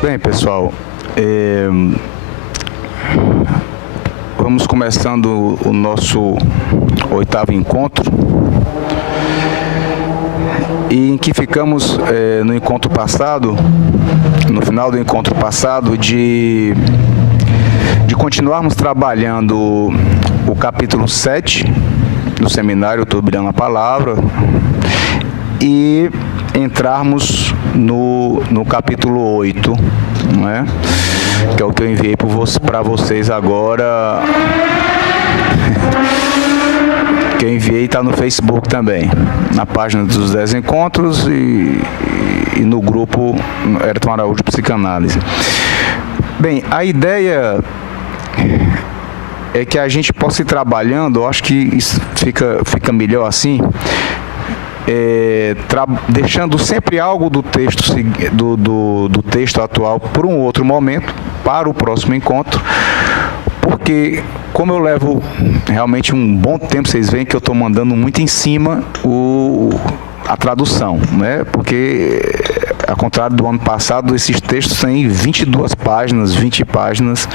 Bem, pessoal, vamos começando o nosso oitavo encontro, e em que ficamos no encontro passado, no final do encontro passado, de continuarmos trabalhando o capítulo 7 do seminário Turbilhando a Palavra e entrarmos no capítulo 8, né? Que é o que eu enviei para vocês agora, que eu enviei, está no Facebook também, na página dos 10 encontros e no grupo Ayrton Araújo Psicanálise. Bem, a ideia é que a gente possa ir trabalhando, eu acho que isso fica melhor assim, deixando sempre algo do texto, do texto atual para um outro momento, para o próximo encontro, porque como eu levo realmente um bom tempo, vocês veem que eu estou mandando muito em cima a tradução, né? Porque, ao contrário do ano passado, esses textos têm 22 páginas, 20 páginas,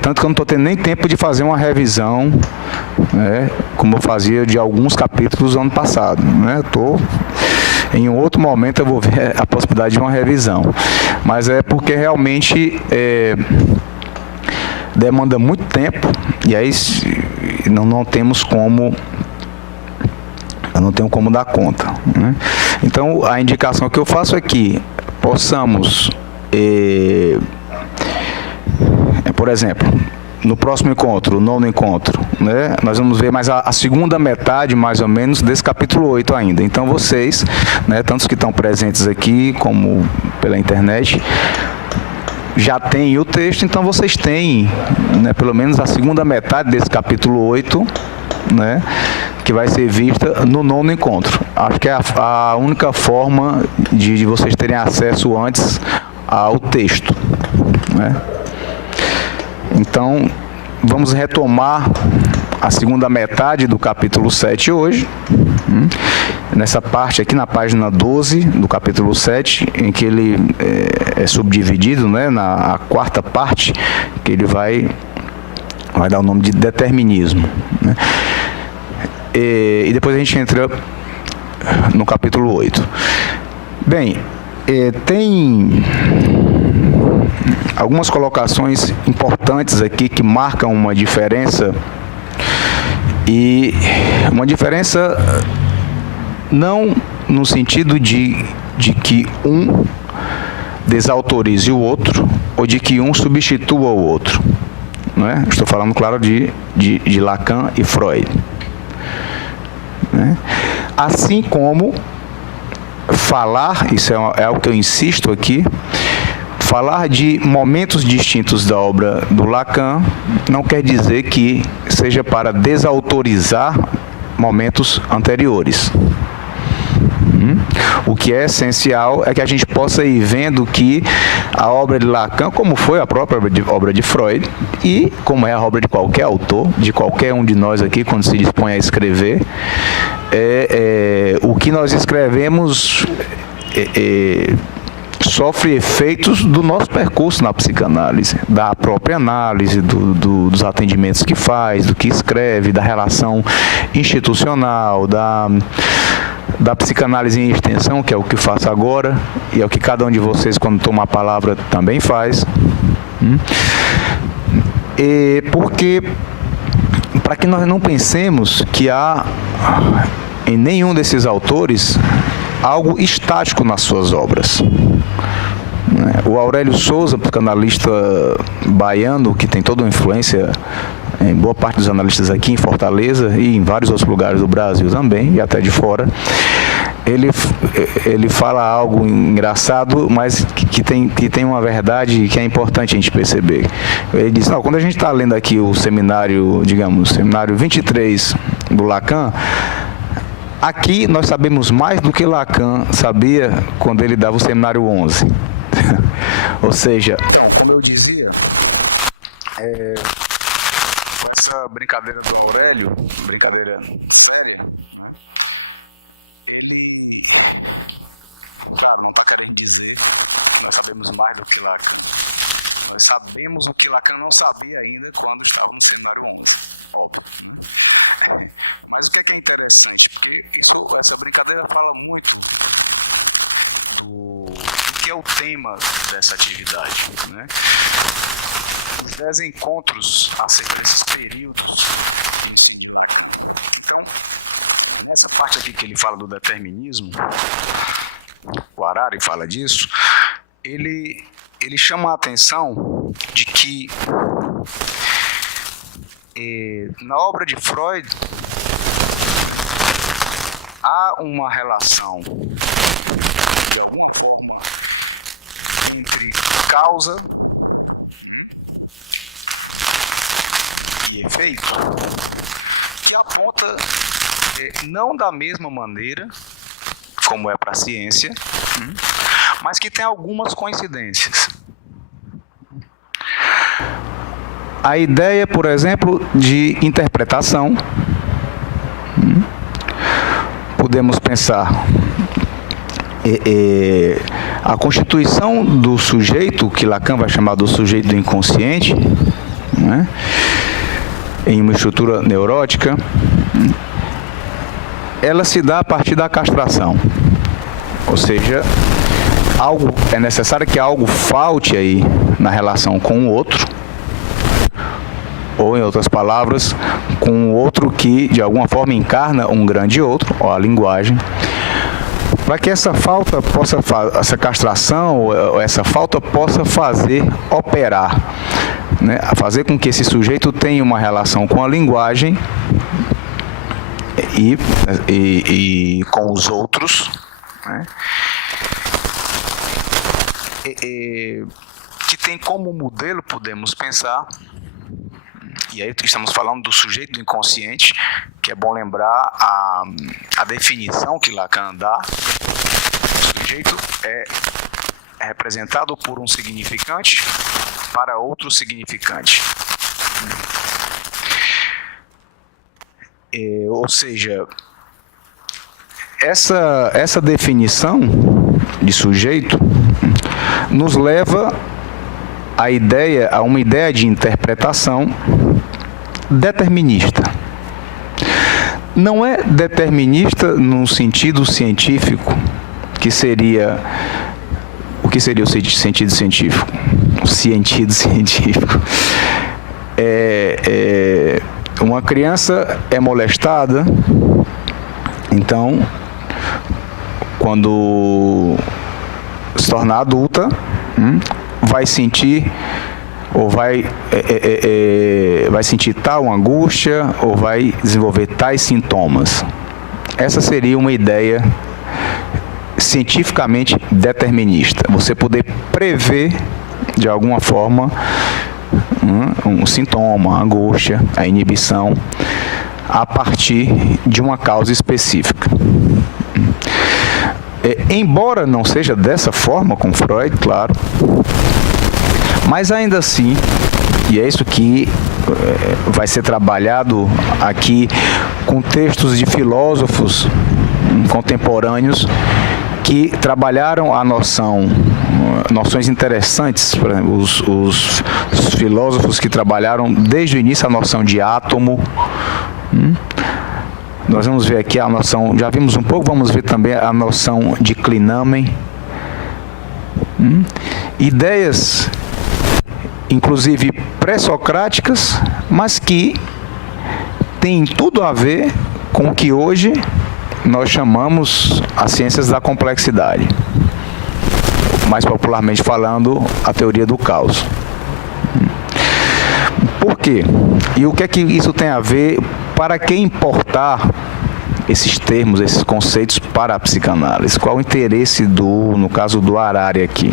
tanto que eu não estou tendo nem tempo de fazer uma revisão, né, como eu fazia de alguns capítulos do ano passado, né? Em um outro momento eu vou ver a possibilidade de uma revisão, mas é porque realmente demanda muito tempo, e aí não temos como, eu não tenho como dar conta, né? Então a indicação que eu faço é que possamos, por exemplo, no próximo encontro, o nono encontro, né, nós vamos ver mais a segunda metade, mais ou menos, desse capítulo 8 ainda. Então vocês, né, tantos que estão presentes aqui, como pela internet, já têm o texto, então vocês têm, né, pelo menos a segunda metade desse capítulo 8, né, que vai ser vista no nono encontro. Acho que é a única forma de vocês terem acesso antes ao texto, né? Então, vamos retomar a segunda metade do capítulo 7 hoje, nessa parte aqui na página 12 do capítulo 7, em que ele é subdividido, né, na quarta parte, que ele vai dar o nome de determinismo, né? E depois a gente entra no capítulo 8. Bem, tem algumas colocações importantes aqui que marcam uma diferença, e uma diferença não no sentido de que um desautorize o outro ou de que um substitua o outro, né? Estou falando, claro, de Lacan e Freud, né? Assim como falar, isso é algo que eu insisto aqui, falar de momentos distintos da obra do Lacan não quer dizer que seja para desautorizar momentos anteriores. O que é essencial é que a gente possa ir vendo que a obra de Lacan, como foi a própria obra de Freud, e como é a obra de qualquer autor, de qualquer um de nós aqui, quando se dispõe a escrever, o que nós escrevemos sofre efeitos do nosso percurso na psicanálise, da própria análise, dos atendimentos que faz, do que escreve, da relação institucional, da psicanálise em extensão, que é o que faço agora, e é o que cada um de vocês, quando toma a palavra, também faz. Porque, para que nós não pensemos que há, em nenhum desses autores, algo estático nas suas obras. O Aurélio Souza, psicanalista baiano, que tem toda uma influência em boa parte dos analistas aqui em Fortaleza e em vários outros lugares do Brasil também, e até de fora, ele fala algo engraçado, mas que tem uma verdade que é importante a gente perceber. Ele diz, quando a gente está lendo aqui o seminário, digamos, seminário 23 do Lacan, aqui nós sabemos mais do que Lacan sabia quando ele dava o seminário 11. Ou seja, então, como eu dizia, com essa brincadeira do Aurélio, brincadeira séria, né, ele Cara, não está querendo dizer que nós sabemos mais do que Lacan. Nós sabemos o que Lacan não sabia ainda quando estava no seminário ontem, óbvio. Mas o que é interessante? Porque essa brincadeira fala muito do que é o tema dessa atividade, né? Os 10 encontros acerca desses períodos de Lacan. Então, nessa parte aqui que ele fala do determinismo, o Harari fala disso, ele chama a atenção de que na obra de Freud há uma relação, de alguma forma, entre causa e efeito, que aponta não da mesma maneira como é para a ciência, mas que tem algumas coincidências. A ideia, por exemplo, de interpretação, podemos pensar a constituição do sujeito, que Lacan vai chamar do sujeito do inconsciente, né, em uma estrutura neurótica, ela se dá a partir da castração. Ou seja, é necessário que algo falte aí na relação com o outro, ou, em outras palavras, com o outro que, de alguma forma, encarna um grande outro, ou a linguagem, para que essa falta possa, essa castração, ou essa falta possa fazer operar, né? Fazer com que esse sujeito tenha uma relação com a linguagem e com os outros, né? Que tem como modelo, podemos pensar, e aí estamos falando do sujeito do inconsciente, que é bom lembrar a definição que Lacan dá. O sujeito é representado por um significante para outro significante. Ou seja, essa definição de sujeito nos leva a uma ideia de interpretação determinista. Não é determinista num sentido científico, que seria... O que seria o sentido científico? O sentido científico. Uma criança é molestada, então, quando se tornar adulta, vai sentir ou vai sentir tal angústia ou vai desenvolver tais sintomas. Essa seria uma ideia cientificamente determinista. Você poder prever, de alguma forma, um sintoma, a angústia, a inibição, a partir de uma causa específica. Embora não seja dessa forma com Freud, claro, mas ainda assim, e é isso que vai ser trabalhado aqui com textos de filósofos contemporâneos que trabalharam a noções interessantes, por exemplo, os filósofos que trabalharam desde o início a noção de átomo. Nós vamos ver aqui a noção, já vimos um pouco, vamos ver também a noção de clinamen. Ideias, inclusive pré-socráticas, mas que têm tudo a ver com o que hoje nós chamamos as ciências da complexidade. Mais popularmente falando, a teoria do caos. Por quê? E o que é que isso tem a ver? Para que importar esses termos, esses conceitos para a psicanálise? Qual o interesse no caso do Harari aqui?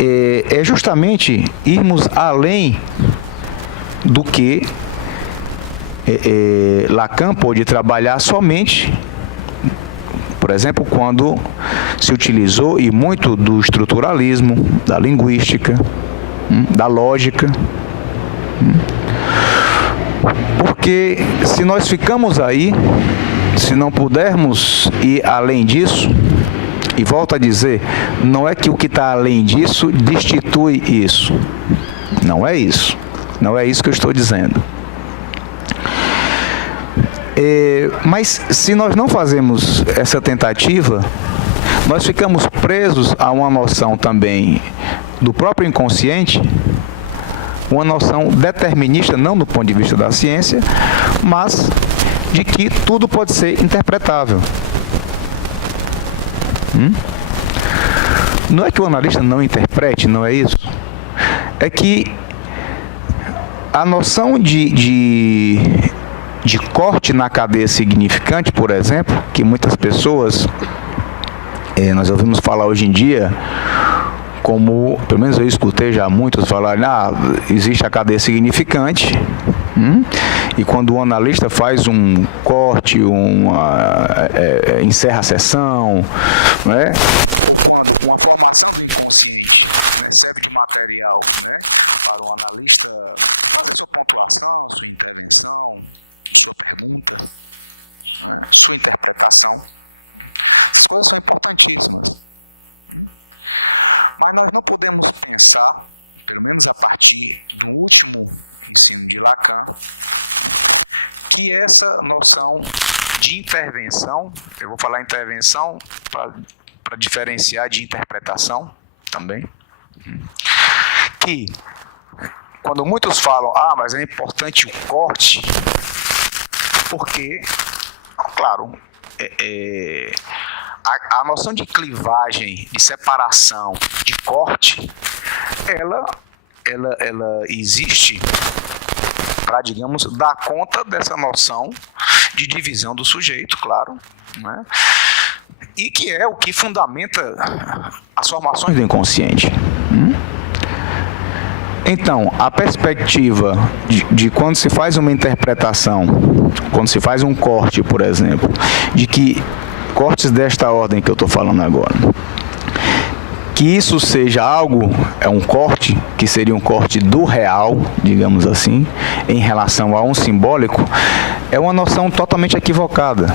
É justamente irmos além do que Lacan pôde trabalhar somente, por exemplo, quando se utilizou e muito do estruturalismo, da linguística, da lógica. Porque se nós ficamos aí, se não pudermos ir além disso, e volto a dizer, não é que o que está além disso destitui isso. Não é isso. Não é isso que eu estou dizendo. Mas se nós não fazemos essa tentativa, nós ficamos presos a uma noção também do próprio inconsciente, uma noção determinista, não do ponto de vista da ciência, mas de que tudo pode ser interpretável. Não é que o analista não interprete, não é isso? É que a noção de corte na cadeia significante, por exemplo, que muitas pessoas, nós ouvimos falar hoje em dia, como, pelo menos eu escutei já muitos falarem, existe a cadeia significante, e quando o analista faz um corte, encerra a sessão, né? Quando uma formação do inconsciente recebe de material, né, para o analista fazer sua pontuação, sua intervenção, sua pergunta, sua interpretação, essas coisas são importantíssimas. Mas nós não podemos pensar, pelo menos a partir do último ensino de Lacan, que essa noção de intervenção, eu vou falar intervenção para diferenciar de interpretação também, que quando muitos falam, mas é importante o corte, porque, claro, a noção de clivagem, de separação, de corte, ela existe para, digamos, dar conta dessa noção de divisão do sujeito, claro, né? E que é o que fundamenta as formações do inconsciente. Então, a perspectiva de quando se faz uma interpretação, quando se faz um corte, por exemplo, de que cortes desta ordem que eu estou falando agora, que isso seja algo, é um corte, que seria um corte do real, digamos assim, em relação a um simbólico, é uma noção totalmente equivocada.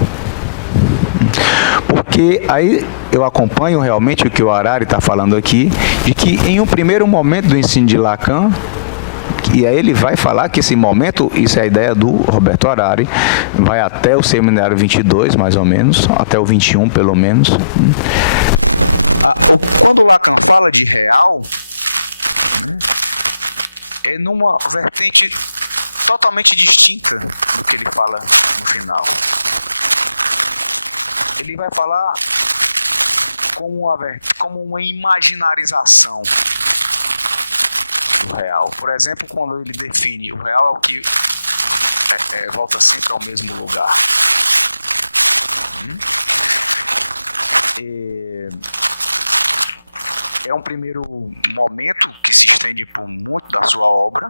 Porque aí eu acompanho realmente o que o Harari está falando aqui, de que em um primeiro momento do ensino de Lacan, e aí ele vai falar que esse momento, isso é a ideia do Roberto Harari, vai até o seminário 22, mais ou menos, até o 21, pelo menos. Quando Lacan fala de real, é numa vertente totalmente distinta do que ele fala no final. Ele vai falar como uma imaginarização do real. Por exemplo, quando ele define o real é o que volta sempre ao mesmo lugar. É um primeiro momento que se estende por muito da sua obra,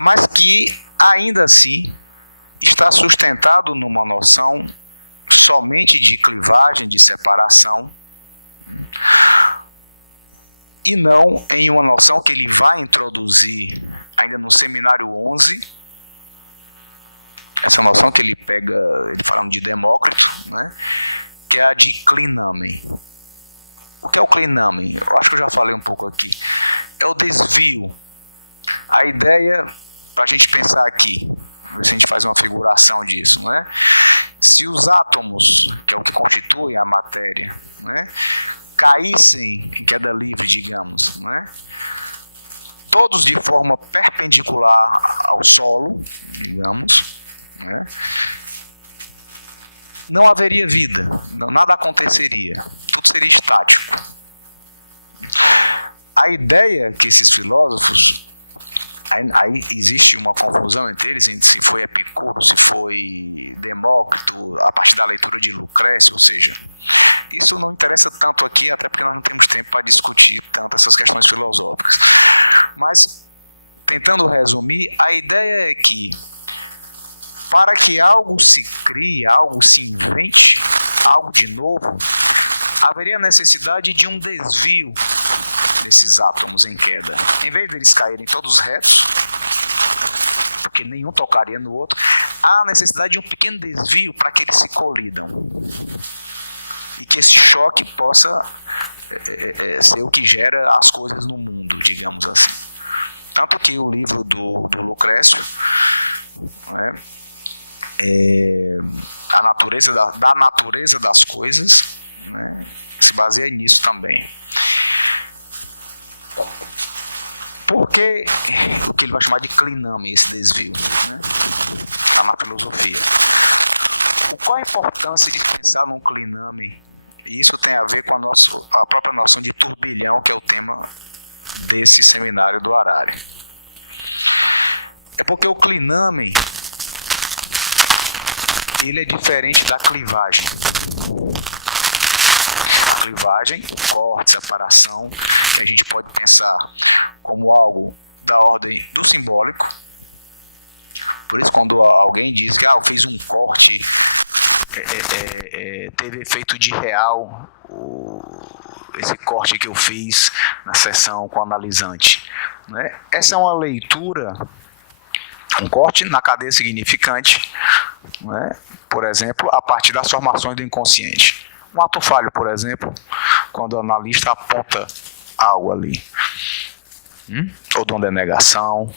mas que ainda assim está sustentado numa noção somente de clivagem, de separação, e não em uma noção que ele vai introduzir ainda no seminário 11, essa noção que ele pega, falando de Demócrito, né, que é a de clinamen. O que é o clinamen? Eu acho que eu já falei um pouco aqui. É o desvio. A ideia, para a gente pensar aqui, a gente faz uma figuração disso, né? Se os átomos, que é o que constituem a matéria, né, caíssem em queda livre, digamos, né, todos de forma perpendicular ao solo, digamos, né, não haveria vida, nada aconteceria, tudo seria estático. A ideia que esses filósofos, aí existe uma confusão entre eles, entre se foi Epicuro, se foi Demócrito, a partir da leitura de Lucrécio, ou seja, isso não interessa tanto aqui, até porque nós não temos tempo para discutir tanto essas questões filosóficas. Mas, tentando resumir, a ideia é que para que algo se crie, algo se invente, algo de novo, haveria necessidade de um desvio desses átomos em queda. Em vez deles caírem todos retos, porque nenhum tocaria no outro, há necessidade de um pequeno desvio para que eles se colidam. E que esse choque possa ser o que gera as coisas no mundo, digamos assim. Tanto que o livro do Lucrécio, né, a natureza da natureza das coisas, se baseia nisso também. Por que o que ele vai chamar de cliname, esse desvio, né? Na filosofia. Qual a importância de pensar num cliname? E isso tem a ver com a própria noção de turbilhão, que é o tema desse seminário do Harari. É porque o cliname, ele é diferente da clivagem. A clivagem, corte, separação, a gente pode pensar como algo da ordem do simbólico. Por isso, quando alguém diz que eu fiz um corte, teve efeito de real, esse corte que eu fiz na sessão com o analisante, né? Essa é uma leitura, um corte na cadeia significante, né? Por exemplo, a partir das formações do inconsciente. Um ato falho, por exemplo, quando o analista aponta algo ali, ou de uma denegação.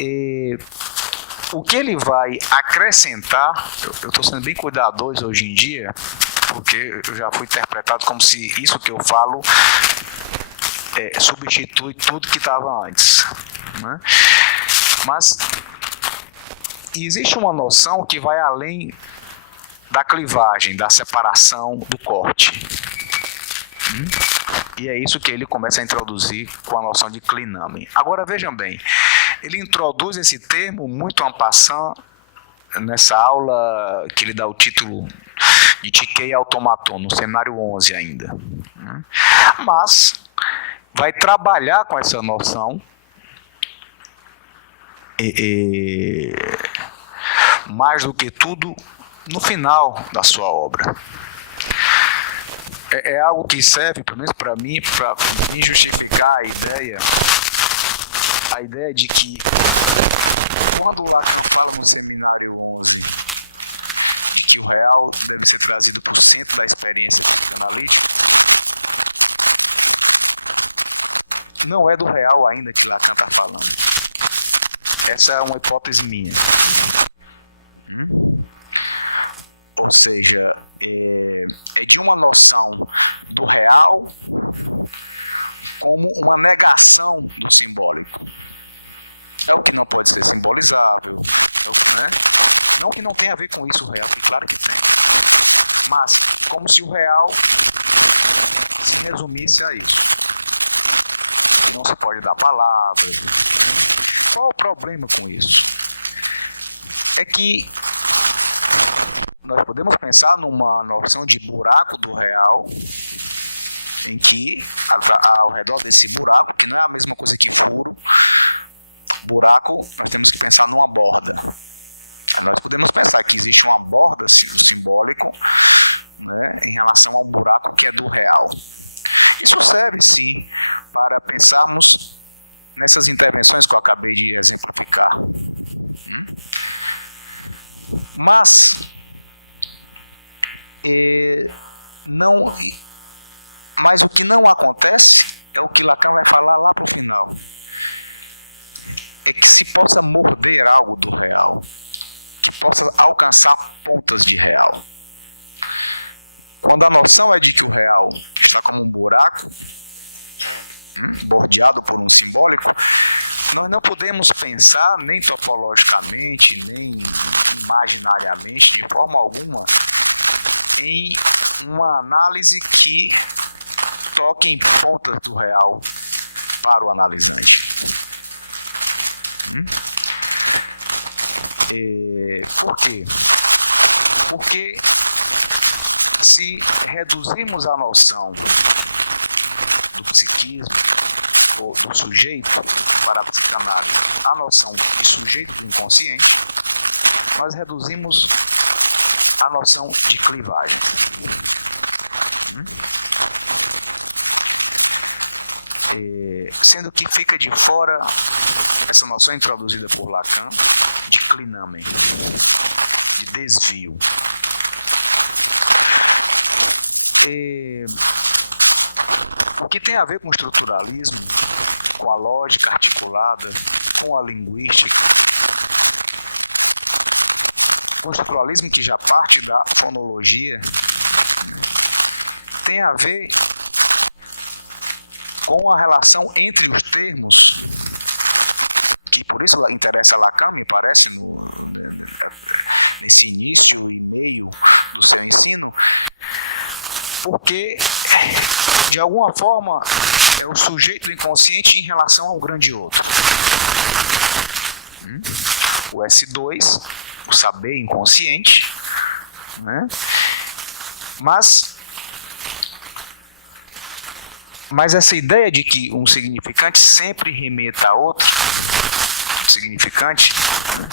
E o que ele vai acrescentar, eu estou sendo bem cuidadoso hoje em dia, porque eu já fui interpretado como se isso que eu falo substitui tudo que estava antes, né? Mas existe uma noção que vai além da clivagem, da separação, do corte. E é isso que ele começa a introduzir com a noção de cliname. Agora vejam bem, ele introduz esse termo muito en passant nessa aula que ele dá o título de Tiquei Automaton, no seminário 11 ainda. Mas vai trabalhar com essa noção mais do que tudo no final da sua obra. É algo que serve, pelo menos para mim, para justificar a ideia de que quando o Lacan fala no seminário 11 que o real deve ser trazido para o centro da experiência analítica, não é do real ainda que Lacan está falando. Essa é uma hipótese minha. Ou seja, é de uma noção do real como uma negação do simbólico. É o que não pode ser simbolizado, né? Não que não tenha a ver com isso o real, claro que tem. Mas como se o real se resumisse a isso. Que não se pode dar palavra. Qual o problema com isso? É que nós podemos pensar numa noção de buraco do real, em que ao redor desse buraco, que não é a mesma coisa que furo, buraco, temos que pensar numa borda. Nós podemos pensar que existe uma borda simbólica, né, em relação ao buraco que é do real. Isso serve, sim, para pensarmos nessas intervenções que eu acabei de exemplificar. Mas o que não acontece é o que Lacan vai falar lá para o final. É que se possa morder algo do real, que possa alcançar pontas de real. Quando a noção é de que o real está como um buraco, bordeado por um simbólico, nós não podemos pensar, nem topologicamente, nem imaginariamente, de forma alguma, em uma análise que toque em pontas do real para o analisante. Por quê? Porque se reduzirmos a noção do psiquismo ou do sujeito para a psicanálise a noção do sujeito do inconsciente, nós reduzimos a noção de clivagem. sendo que fica de fora essa noção introduzida por Lacan de clinamen, de desvio. O que tem a ver com o estruturalismo, com a lógica articulada, com a linguística, com o estruturalismo que já parte da fonologia, tem a ver com a relação entre os termos, que por isso interessa a Lacan, me parece, nesse início e meio do seu ensino, porque, de alguma forma, é o sujeito do inconsciente em relação ao grande outro. O S2, o saber inconsciente, né? Mas essa ideia de que um significante sempre remeta a outro significante, né,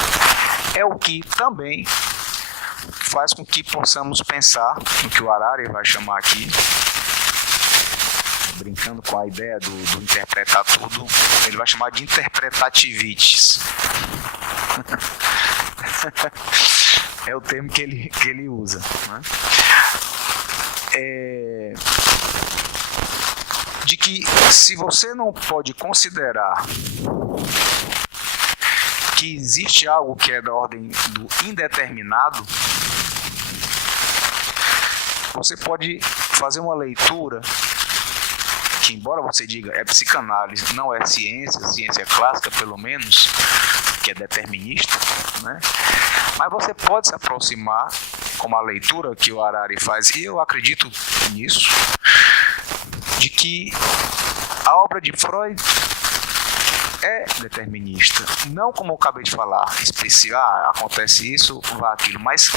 é o que também faz com que possamos pensar no que o Harari vai chamar aqui, brincando com a ideia do interpretar tudo, ele vai chamar de interpretativities. É o termo que ele usa, né? De que se você não pode considerar que existe algo que é da ordem do indeterminado, você pode fazer uma leitura que, embora você diga é psicanálise, não é ciência clássica pelo menos, que é determinista, né? Mas você pode se aproximar, como a leitura que o Harari faz, e eu acredito nisso, de que a obra de Freud é determinista. Não como eu acabei de falar, especial, acontece isso, vá aquilo, mas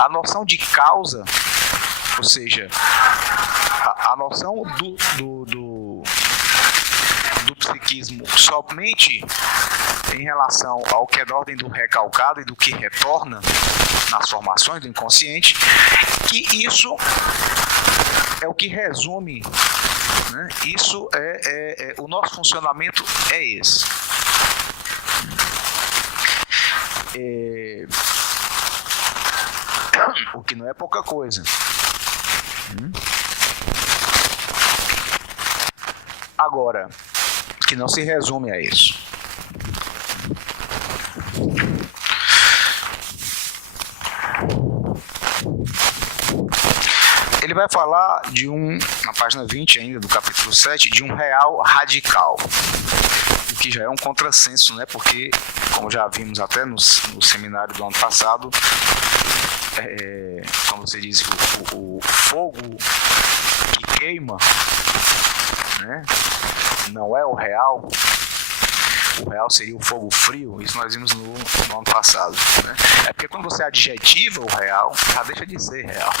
a noção de causa, ou seja, a noção do psiquismo somente em relação ao que é da ordem do recalcado e do que retorna nas formações do inconsciente, que isso é o que resume, né? Isso o nosso funcionamento é esse. O que não é pouca coisa. Agora, que não se resume a isso. Ele vai falar de na página 20 ainda, do capítulo 7, de um real radical, o que já é um contrassenso, né? Porque, como já vimos até no seminário do ano passado, como você disse, o fogo que queima, né, não é o real. O real seria o fogo frio. Isso nós vimos no ano passado, né? É porque quando você adjetiva o real, já deixa de ser real,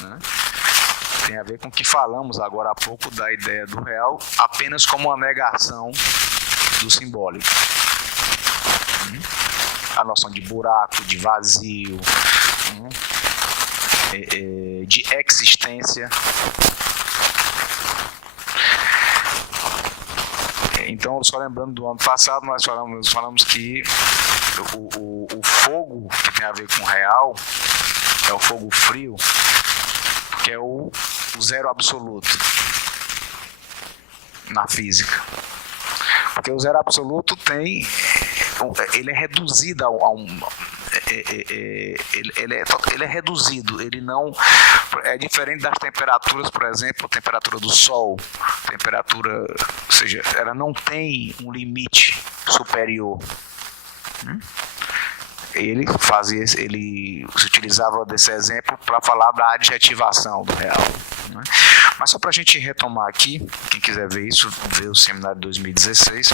né? Tem a ver com o que falamos agora há pouco da ideia do real apenas como uma negação do simbólico. A noção de buraco, de vazio, de existência. Então, só lembrando do ano passado, nós falamos que o fogo que tem a ver com o real é o fogo frio, que é o zero absoluto na física. Porque o zero absoluto ele é reduzido ele é reduzido, ele não é diferente das temperaturas, por exemplo, a temperatura do Sol, ou seja, ela não tem um limite superior. Ele se utilizava desse exemplo para falar da adjetivação do real, né? Mas só para a gente retomar aqui, quem quiser ver isso, vê o seminário de 2016.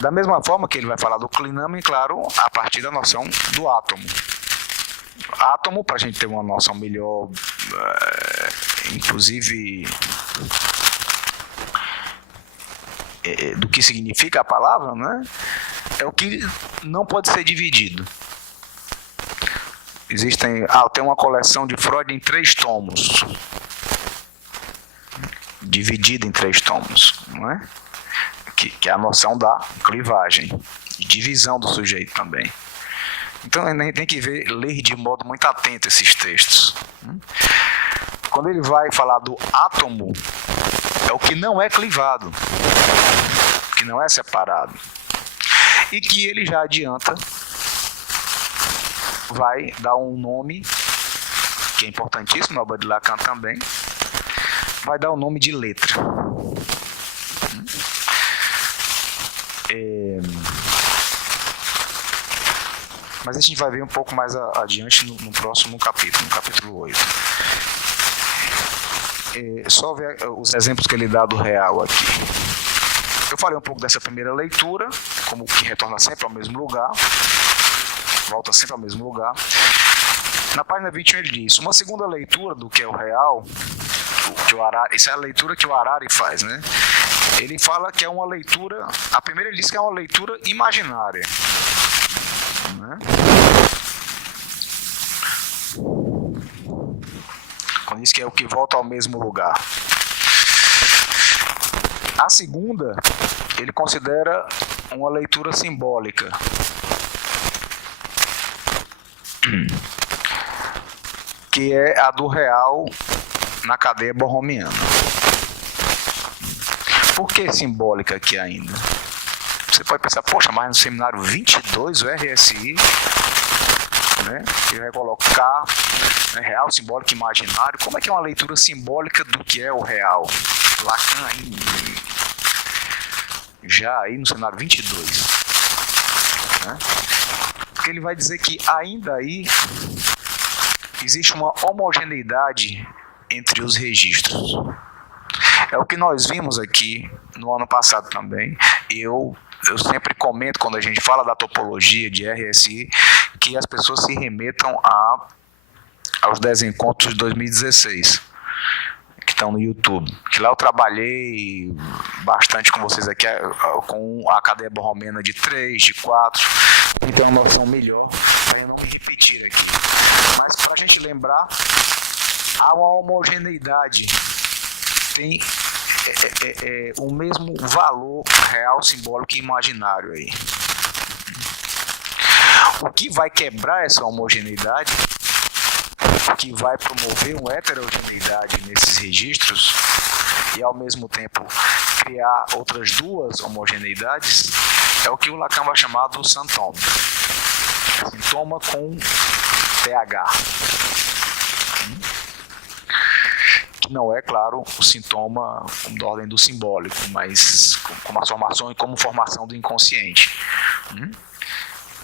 Da mesma forma que ele vai falar do clinamen, claro, a partir da noção do átomo. Átomo, para a gente ter uma noção melhor, inclusive, do que significa a palavra, né? É o que não pode ser dividido. Tem uma coleção de Freud em 3 tomos. Dividida em 3 tomos, não é? Que é a noção da clivagem, divisão do sujeito também. Então a gente tem que ler de modo muito atento esses textos. Quando ele vai falar do átomo, é o que não é clivado, que não é separado. E que ele já adianta, vai dar um nome, que é importantíssimo, na obra de Lacan também, vai dar o nome de letra. Mas a gente vai ver um pouco mais adiante no próximo capítulo, no capítulo 8. Só ver os exemplos que ele dá do real aqui. Eu falei um pouco dessa primeira leitura, como que retorna sempre ao mesmo lugar, volta sempre ao mesmo lugar. Na página 21 ele diz: uma segunda leitura do que é o real, essa é a leitura que o Harari faz, né? Ele fala que é uma leitura, a primeira ele diz que é uma leitura imaginária, né? Quando diz que é o que volta ao mesmo lugar. A segunda, ele considera uma leitura simbólica. Que é a do real na cadeia borromiana. Por que simbólica aqui ainda? Você pode pensar, poxa, mas no seminário 22, o RSI, né, ele vai colocar, né, real, simbólico, imaginário. Como é que é uma leitura simbólica do que é o real? Lacan aí, já aí no seminário 22. Né? Porque ele vai dizer que ainda aí existe uma homogeneidade entre os registros. É o que nós vimos aqui no ano passado também. Eu sempre comento, quando a gente fala da topologia de RSI, que as pessoas se remetam aos 10 encontros de 2016, que estão no YouTube. Que lá eu trabalhei bastante com vocês aqui, com a cadeia borromiana de 3, de 4, e ter uma noção melhor, para eu não me repetir aqui. Mas para a gente lembrar, há uma homogeneidade, tem o mesmo valor real, simbólico e imaginário aí. O que vai quebrar essa homogeneidade, o que vai promover uma heterogeneidade nesses registros e ao mesmo tempo criar outras duas homogeneidades, é o que o Lacan vai chamar do sintoma. Sintoma com TH. Que não é, claro, o sintoma da ordem do simbólico, mas como formação do inconsciente.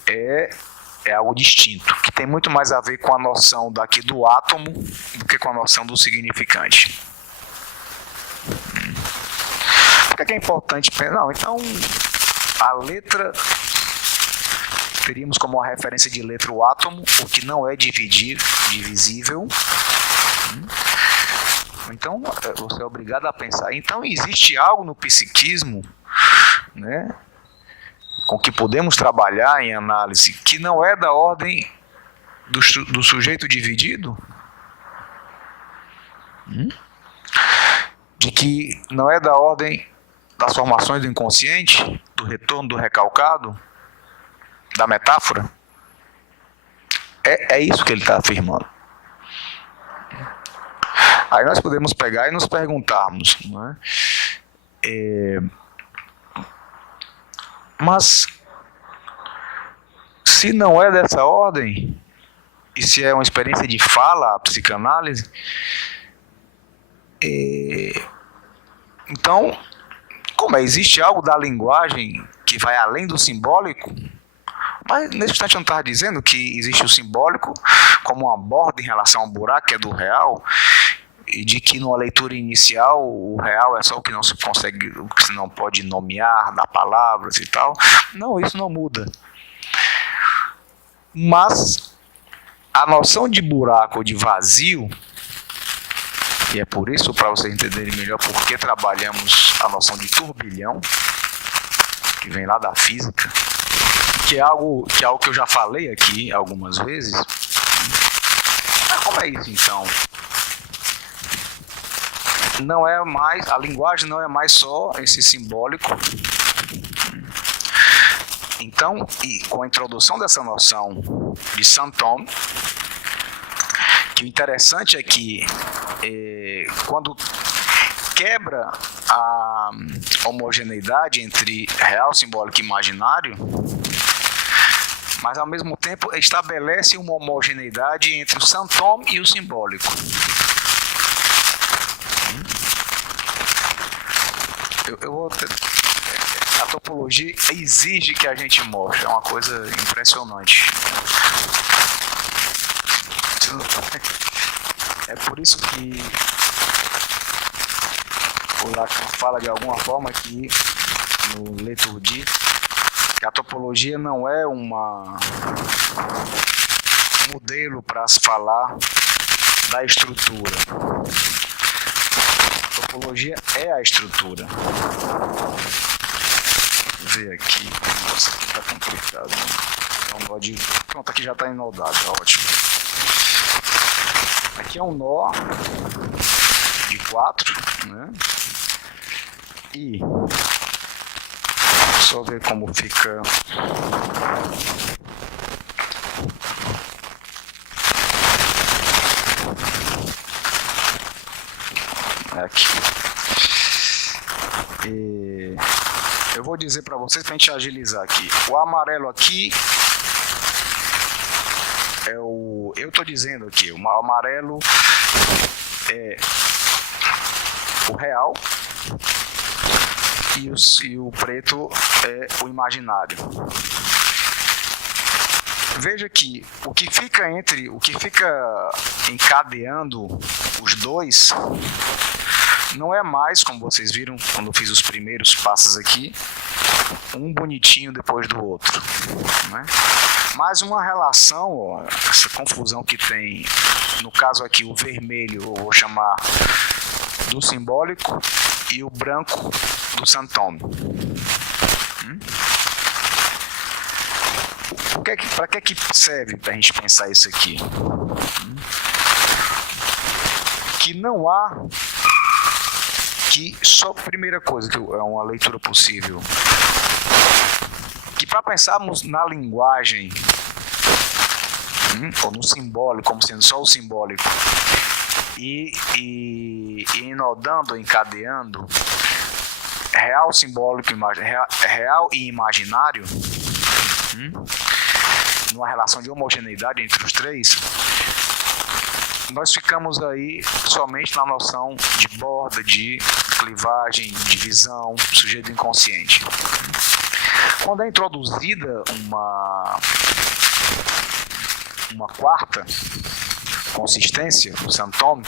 É algo distinto, que tem muito mais a ver com a noção daqui do átomo do que com a noção do significante. Por que é importante pensar? Não, então a letra, teríamos como uma referência de letra o átomo, o que não é divisível. Então você é obrigado a pensar. Então existe algo no psiquismo, né, com que podemos trabalhar em análise, que não é da ordem do sujeito dividido? De que não é da ordem das formações do inconsciente, do retorno do recalcado, da metáfora? É isso que ele está afirmando. Aí nós podemos pegar e nos perguntarmos, não é? Mas se não é dessa ordem, e se é uma experiência de fala, a psicanálise, então, como existe algo da linguagem que vai além do simbólico, mas nesse instante eu não estava dizendo que existe o simbólico como uma borda em relação ao buraco, que é do real, e de que numa leitura inicial o real é só o que não se consegue, o que se não pode nomear, dar palavras e tal. Não, isso não muda. Mas a noção de buraco ou de vazio, e é por isso, para vocês entenderem melhor por que trabalhamos a noção de turbilhão, que vem lá da física, que é algo que eu já falei aqui algumas vezes, para isso, então, não é mais, a linguagem não é mais só esse simbólico. Então, e com a introdução dessa noção de Saint-Thome, que o interessante é que quando quebra a homogeneidade entre real, simbólico e imaginário, mas ao mesmo tempo estabelece uma homogeneidade entre o Saint-Thome e o simbólico. A topologia exige que a gente mostre, é uma coisa impressionante. É por isso que o Lacan fala de alguma forma aqui no L'Étourdi que a topologia não é um modelo para se falar da estrutura. A topologia é a estrutura. Vou ver aqui. Nossa, aqui está complicado. É um nó de... Pronto, aqui já está enodado, tá ótimo. Aqui é um nó de 4, né? E só ver como fica. Aqui. E eu vou dizer para vocês, para a gente agilizar aqui. O amarelo aqui é o... Eu estou dizendo aqui, o amarelo é o real e o preto é o imaginário. Veja que o que fica encadeando os dois não é mais, como vocês viram quando eu fiz os primeiros passos aqui, um bonitinho depois do outro, né? Mas uma relação, ó, essa confusão que tem, no caso aqui o vermelho eu vou chamar do simbólico e o branco do Saint-Thome. Para que serve para a gente pensar isso aqui? Que não há... Que só a primeira coisa, que é uma leitura possível, que para pensarmos na linguagem, ou no simbólico, como sendo só o simbólico, e enodando, encadeando, real, simbólico, real e imaginário, numa relação de homogeneidade entre os três, nós ficamos aí somente na noção de borda, de clivagem, divisão, sujeito inconsciente. Quando é introduzida uma quarta consistência, o Saint-Thome,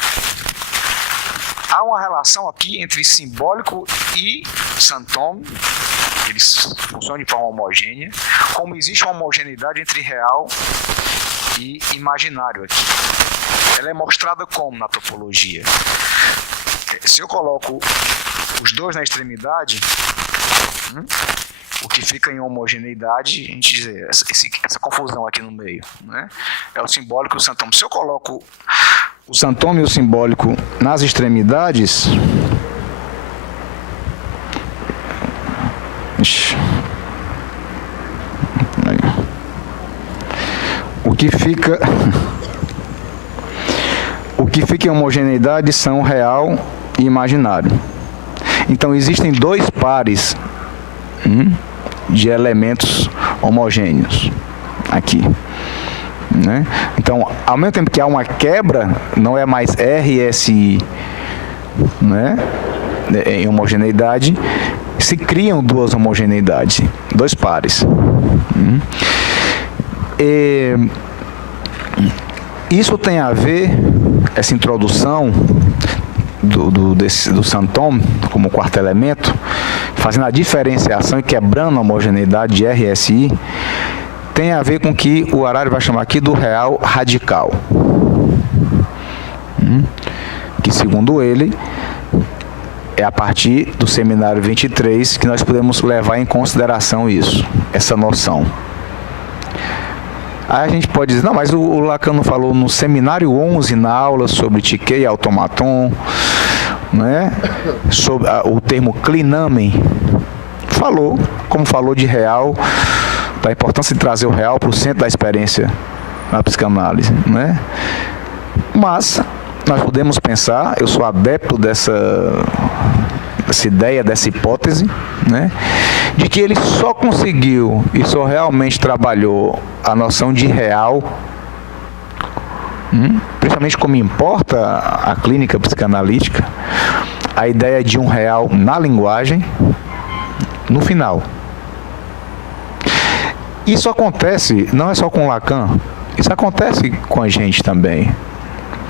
há uma relação aqui entre simbólico e Saint-Thome, eles funcionam de forma homogênea, como existe uma homogeneidade entre real e imaginário aqui. Ela é mostrada como na topologia? Se eu coloco os dois na extremidade, o que fica em homogeneidade, a gente diz essa confusão aqui no meio, né? É o simbólico e o Saint-Thome. Se eu coloco o Saint-Thome e o simbólico nas extremidades, o que fica em homogeneidade são real e imaginário. Então existem dois pares de elementos homogêneos aqui, né? Então, ao mesmo tempo que há uma quebra, não é mais RSI, né, em homogeneidade, se criam duas homogeneidades, dois pares. Isso tem a ver, essa introdução do Saint-Thome como quarto elemento, fazendo a diferenciação e quebrando a homogeneidade de RSI, tem a ver com o que o Harari vai chamar aqui do real radical. Que, segundo ele, é a partir do seminário 23 que nós podemos levar em consideração isso, essa noção. Aí a gente pode dizer, não, mas o Lacan não falou no seminário 11, na aula sobre Tike e automaton, né? Sobre o termo clinamen. Falou, como falou de real, da importância de trazer o real para o centro da experiência na psicanálise, né? Mas nós podemos pensar, eu sou adepto dessa ideia, dessa hipótese, né? De que ele só conseguiu e só realmente trabalhou a noção de real, principalmente como importa a clínica psicanalítica, a ideia de um real na linguagem, no final. Isso acontece, não é só com Lacan, isso acontece com a gente também,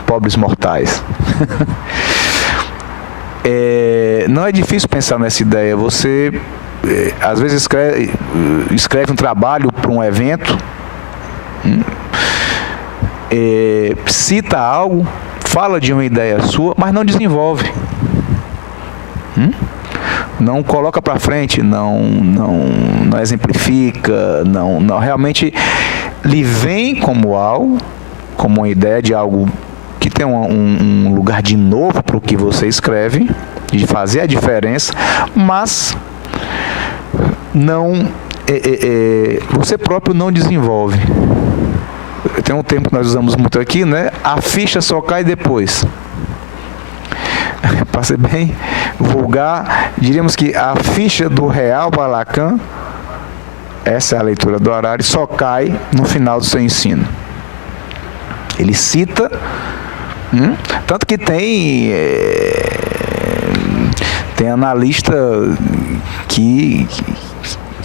pobres mortais. Não é difícil pensar nessa ideia. Você, às vezes, escreve um trabalho para um evento, cita algo, fala de uma ideia sua, mas não desenvolve. Não coloca para frente, não exemplifica, não realmente lhe vem como algo, como uma ideia de algo que tem um lugar de novo para o que você escreve, de fazer a diferença, mas não você próprio não desenvolve. Tem um termo que nós usamos muito aqui, né? A ficha só cai depois. Para ser bem vulgar, diríamos que a ficha do real para Lacan, essa é a leitura do Harari, só cai no final do seu ensino. Ele cita, tanto que tem analista que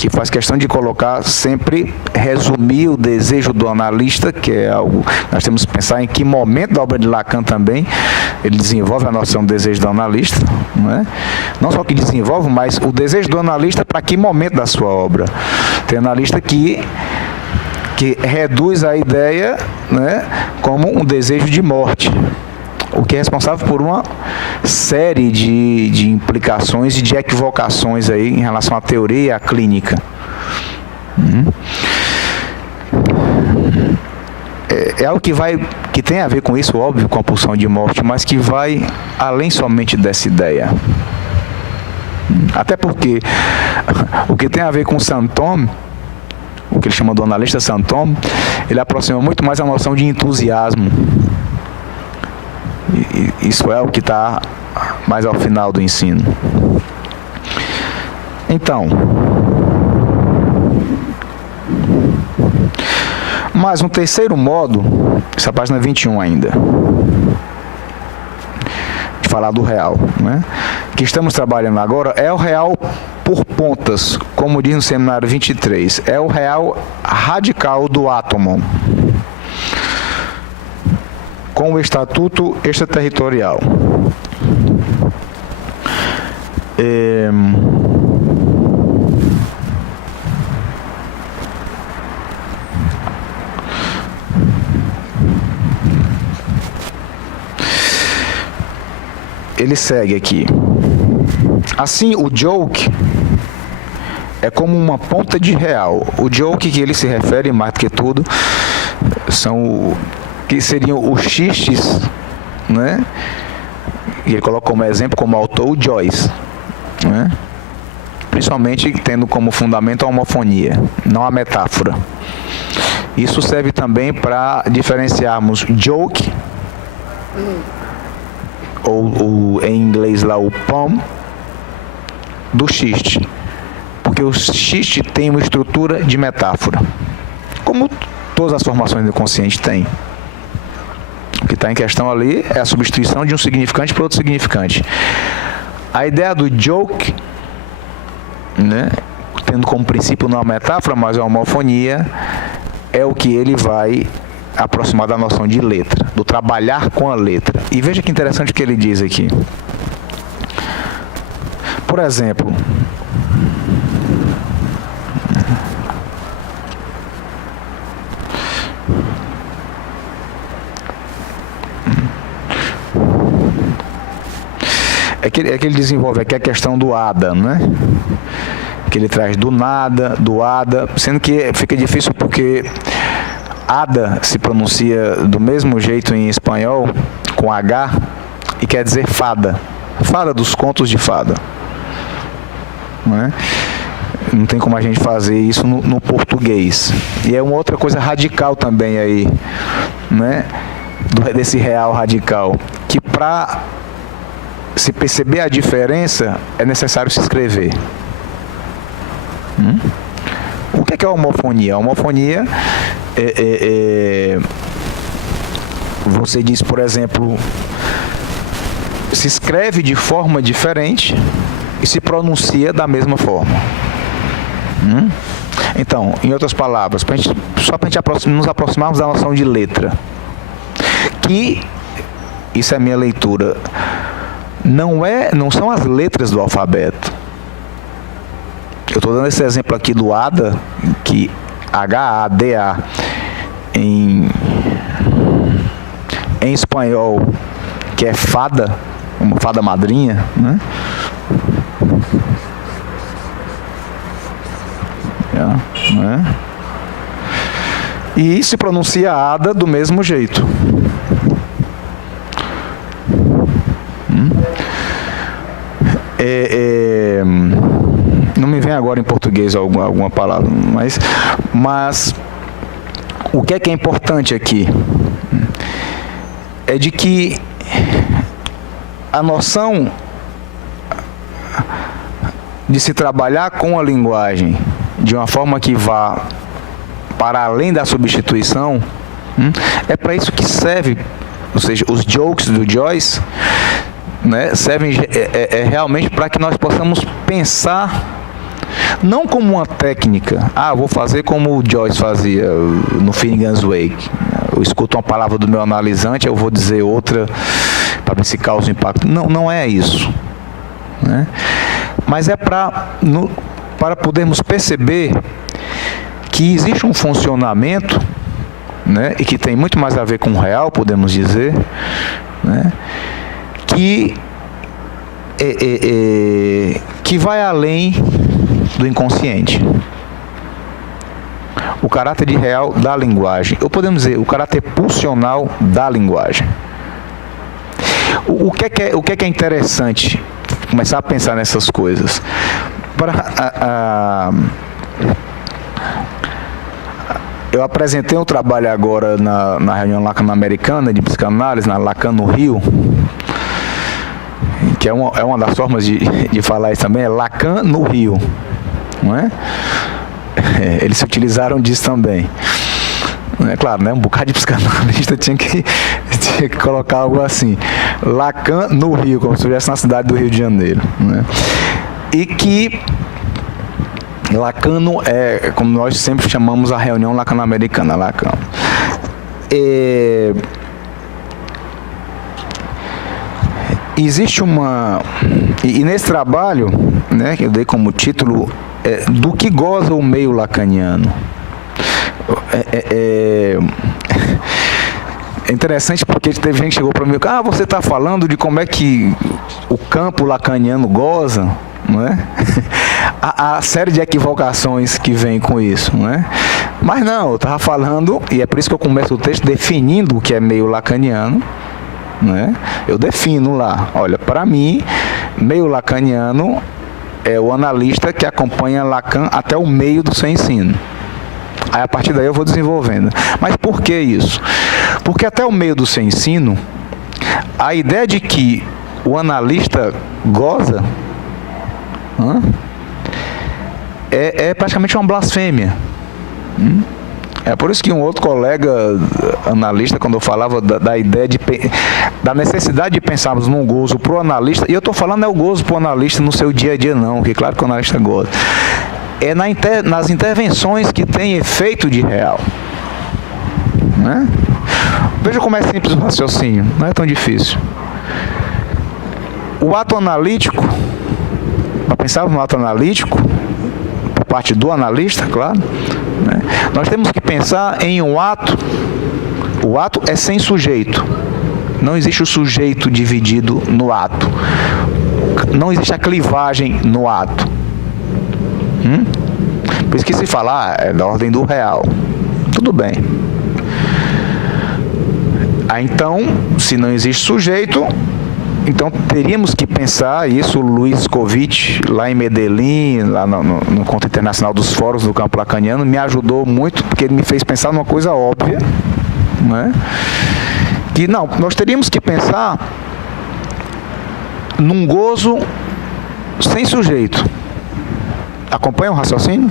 faz questão de colocar, sempre resumir o desejo do analista, que é algo, nós temos que pensar em que momento da obra de Lacan também ele desenvolve a noção do desejo do analista, não só que desenvolve, mas o desejo do analista para que momento da sua obra. Tem analista que reduz a ideia, como um desejo de morte, o que é responsável por uma série de implicações e de equivocações aí em relação à teoria e à clínica. É algo que tem a ver com isso, óbvio, com a pulsão de morte, mas que vai além somente dessa ideia. Até porque o que tem a ver com Saint-Thomas, o que ele chama do analista Saint-Thomas, ele aproxima muito mais a noção de entusiasmo. Isso é o que está mais ao final do ensino. Então, mais um terceiro modo, essa página 21 ainda, de falar do real, que estamos trabalhando agora, é o real por pontas, como diz no seminário 23, é o real radical do átomo, com o estatuto extraterritorial. Ele segue aqui. Assim, o joke é como uma ponta de real. O joke que ele se refere, mais do que tudo, são que seriam os xistes, E ele coloca como exemplo, como autor, o Joyce, Principalmente tendo como fundamento a homofonia, não a metáfora. Isso serve também para diferenciarmos joke, ou em inglês lá o poem, do xiste. Porque o xiste tem uma estrutura de metáfora, como todas as formações do consciente têm. O que está em questão ali é a substituição de um significante por outro significante. A ideia do joke, tendo como princípio não a metáfora, mas a homofonia, é o que ele vai aproximar da noção de letra, do trabalhar com a letra. E veja que interessante o que ele diz aqui. Por exemplo, é que ele desenvolve aqui a questão do Ada, que ele traz do nada, do Ada, sendo que fica difícil porque Ada se pronuncia do mesmo jeito em espanhol, com H, e quer dizer fada. Fada dos contos de fada. Não é? Não tem como a gente fazer isso no português. E é uma outra coisa radical também aí, né? Desse real radical. Que para se perceber a diferença, é necessário se escrever. O que é a homofonia? A homofonia você diz, por exemplo, se escreve de forma diferente e se pronuncia da mesma forma. Então, em outras palavras, só para a gente nos aproximarmos da noção de letra, que, isso é a minha leitura, não são as letras do alfabeto. Eu estou dando esse exemplo aqui do Ada, que H-A-D-A, em espanhol, que é fada, uma fada madrinha, né? Né? E se pronuncia Ada do mesmo jeito. Não me vem agora em português alguma palavra, mas o que é importante aqui é de que a noção de se trabalhar com a linguagem de uma forma que vá para além da substituição, é para isso que serve, ou seja, os jokes do Joyce, né, servem realmente para que nós possamos pensar não como uma técnica, vou fazer como o Joyce fazia no Finnegan's Wake, eu escuto uma palavra do meu analisante, eu vou dizer outra para ver se causa impacto. Não é isso, né? Mas é para podermos perceber que existe um funcionamento, né, e que tem muito mais a ver com o real, podemos dizer, né, que vai além do inconsciente. O caráter de real da linguagem, ou podemos dizer, o caráter pulsional da linguagem. O que é interessante começar a pensar nessas coisas? Eu apresentei um trabalho agora na reunião Lacano-americana de psicanálise, na Lacan no Rio, que é uma das formas de falar isso também, é Lacan no Rio, não é? Eles se utilizaram disso também. É claro, né? Um bocado de psicanalista tinha que colocar algo assim. Lacan no Rio, como se estivesse na cidade do Rio de Janeiro, né? E que Lacano é, como nós sempre chamamos a reunião lacano-americana, Lacan. Existe e nesse trabalho, né, que eu dei como título, do que goza o meio lacaniano. É interessante porque teve gente que chegou para mim, você está falando de como é que o campo lacaniano goza, não é? A série de equivocações que vem com isso, não é? Mas não, eu estava falando, e é por isso que eu começo o texto definindo o que é meio lacaniano, né? Eu defino lá, olha, para mim, meio lacaniano é o analista que acompanha Lacan até o meio do seu ensino. Aí a partir daí eu vou desenvolvendo. Mas por que isso? Porque até o meio do seu ensino, a ideia de que o analista goza é praticamente uma blasfêmia. É por isso que um outro colega analista, quando eu falava da ideia da necessidade de pensarmos num gozo para o analista, e eu estou falando o gozo para o analista no seu dia a dia não, porque claro que o analista goza. É nas intervenções que tem efeito de real. Né? Veja como é simples o raciocínio, não é tão difícil. O ato analítico, para pensarmos no ato analítico, por parte do analista, claro, né? Nós temos que pensar em um ato. O ato é sem sujeito. Não existe o sujeito dividido no ato. Não existe a clivagem no ato. Por isso que se fala, é da ordem do real. Tudo bem. Então, se não existe sujeito, então teríamos que pensar, isso o Luiz Covitch, lá em Medellín, lá no Encontro Internacional dos Fóruns do Campo Lacaniano, me ajudou muito, porque ele me fez pensar numa coisa óbvia, né? Que não, nós teríamos que pensar num gozo sem sujeito. Acompanha o raciocínio?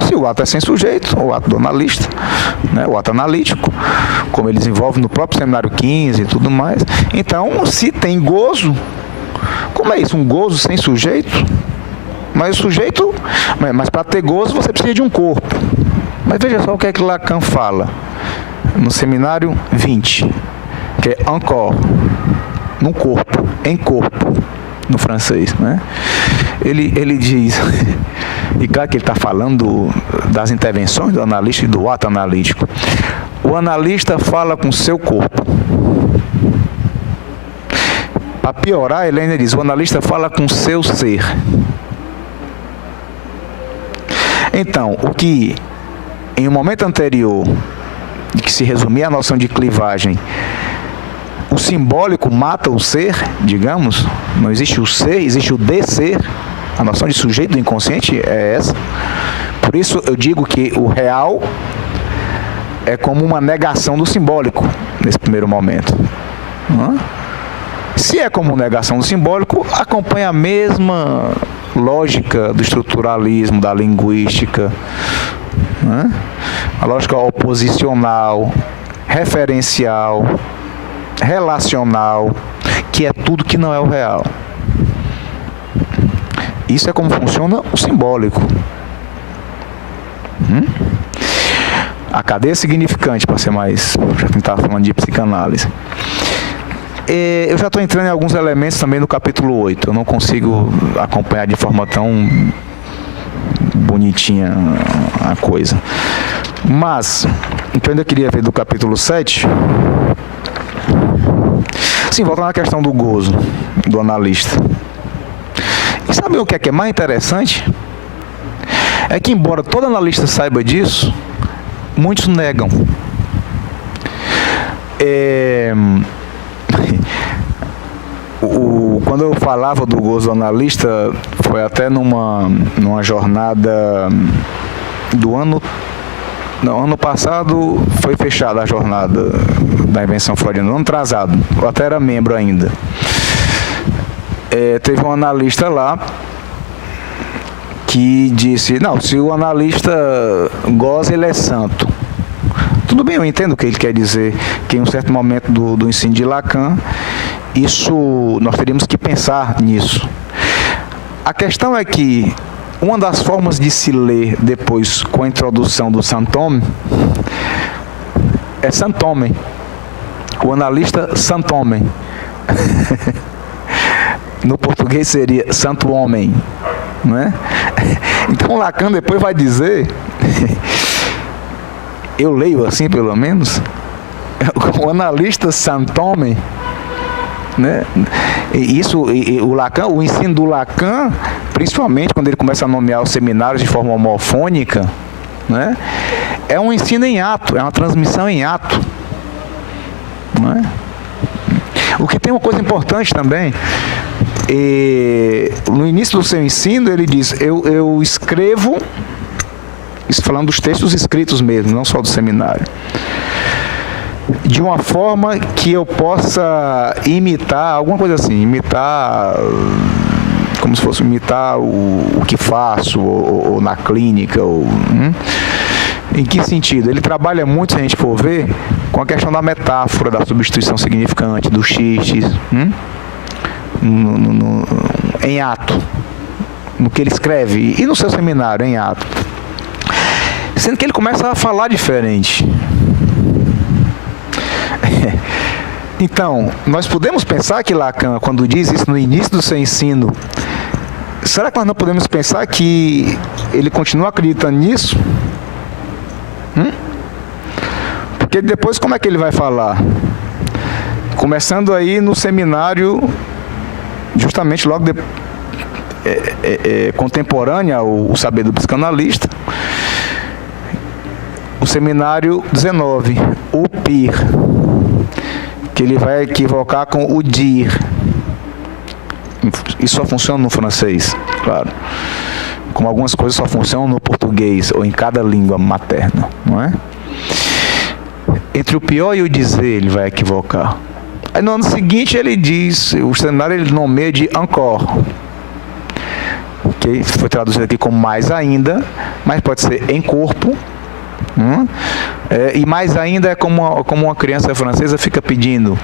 Se o ato é sem sujeito, o ato do analista, né, o ato analítico, como ele desenvolve no próprio seminário 15 e tudo mais. Então, se tem gozo, como é isso? Um gozo sem sujeito? Mas o sujeito, mas para ter gozo você precisa de um corpo. Mas veja só o que é que Lacan fala no seminário 20, que é encore, num corpo, em corpo, no francês, né? Ele diz, e claro que ele está falando das intervenções do analista e do ato analítico. O analista fala com seu corpo. Para piorar, ele ainda diz, o analista fala com seu ser. Então, o que em um momento anterior, que se resumia a noção de clivagem, o simbólico mata o ser, digamos, não existe o ser, existe o desser. A noção de sujeito do inconsciente é essa. Por isso eu digo que o real é como uma negação do simbólico, nesse primeiro momento. Se é como negação do simbólico, acompanha a mesma lógica do estruturalismo, da linguística, a lógica oposicional, referencial, relacional, que é tudo que não é o real. Isso é como funciona o simbólico. A cadeia significante, para ser mais, já que a gente estava falando de psicanálise. Eu já estou entrando em alguns elementos também no capítulo 8. Eu não consigo acompanhar de forma tão bonitinha a coisa. Mas, o que eu ainda queria ver do capítulo 7... Sim, voltando à questão do gozo, do analista. E sabe o que é mais interessante? É que, embora todo analista saiba disso, muitos negam. Quando eu falava do gozo do analista, foi até numa jornada do ano... No ano passado foi fechada a jornada da invenção freudiana, ano atrasado, eu até era membro ainda. Teve um analista lá que disse, não, se o analista goza, ele é santo. Tudo bem, eu entendo o que ele quer dizer, que em um certo momento do ensino de Lacan, nós teríamos que pensar nisso. A questão é que uma das formas de se ler depois com a introdução do Saint-Homme é Saint-Homme, o analista Saint-Homme. No português seria Santo Homem, não é? Então Lacan depois vai dizer, eu leio assim pelo menos, o analista Saint-Homme, né? O Lacan, o ensino do Lacan, principalmente quando ele começa a nomear os seminários de forma homofônica, né? É um ensino em ato, é uma transmissão em ato, não é? O que tem uma coisa importante também, no início do seu ensino ele diz, eu escrevo, isso falando dos textos escritos mesmo, não só do seminário, de uma forma que eu possa imitar, alguma coisa assim, como se fosse imitar o que faço, ou na clínica, em que sentido? Ele trabalha muito, se a gente for ver, com a questão da metáfora, da substituição significante, do xixi, em ato, no que ele escreve, e no seu seminário, em ato. Sendo que ele começa a falar diferente. Então, nós podemos pensar que Lacan, quando diz isso no início do seu ensino, será que nós não podemos pensar que ele continua acreditando nisso? Porque depois como é que ele vai falar? Começando aí no seminário, justamente logo contemporâneo ao saber do psicanalista, o seminário 19, o PIR, que ele vai equivocar com o dire. Isso só funciona no francês, claro. Como algumas coisas só funcionam no português ou em cada língua materna, não é? Entre o pior e o dizer ele vai equivocar. Aí no ano seguinte ele diz, o seminário ele nomeia de encore, que foi traduzido aqui como mais ainda, mas pode ser em corpo. E mais ainda é como uma criança francesa fica pedindo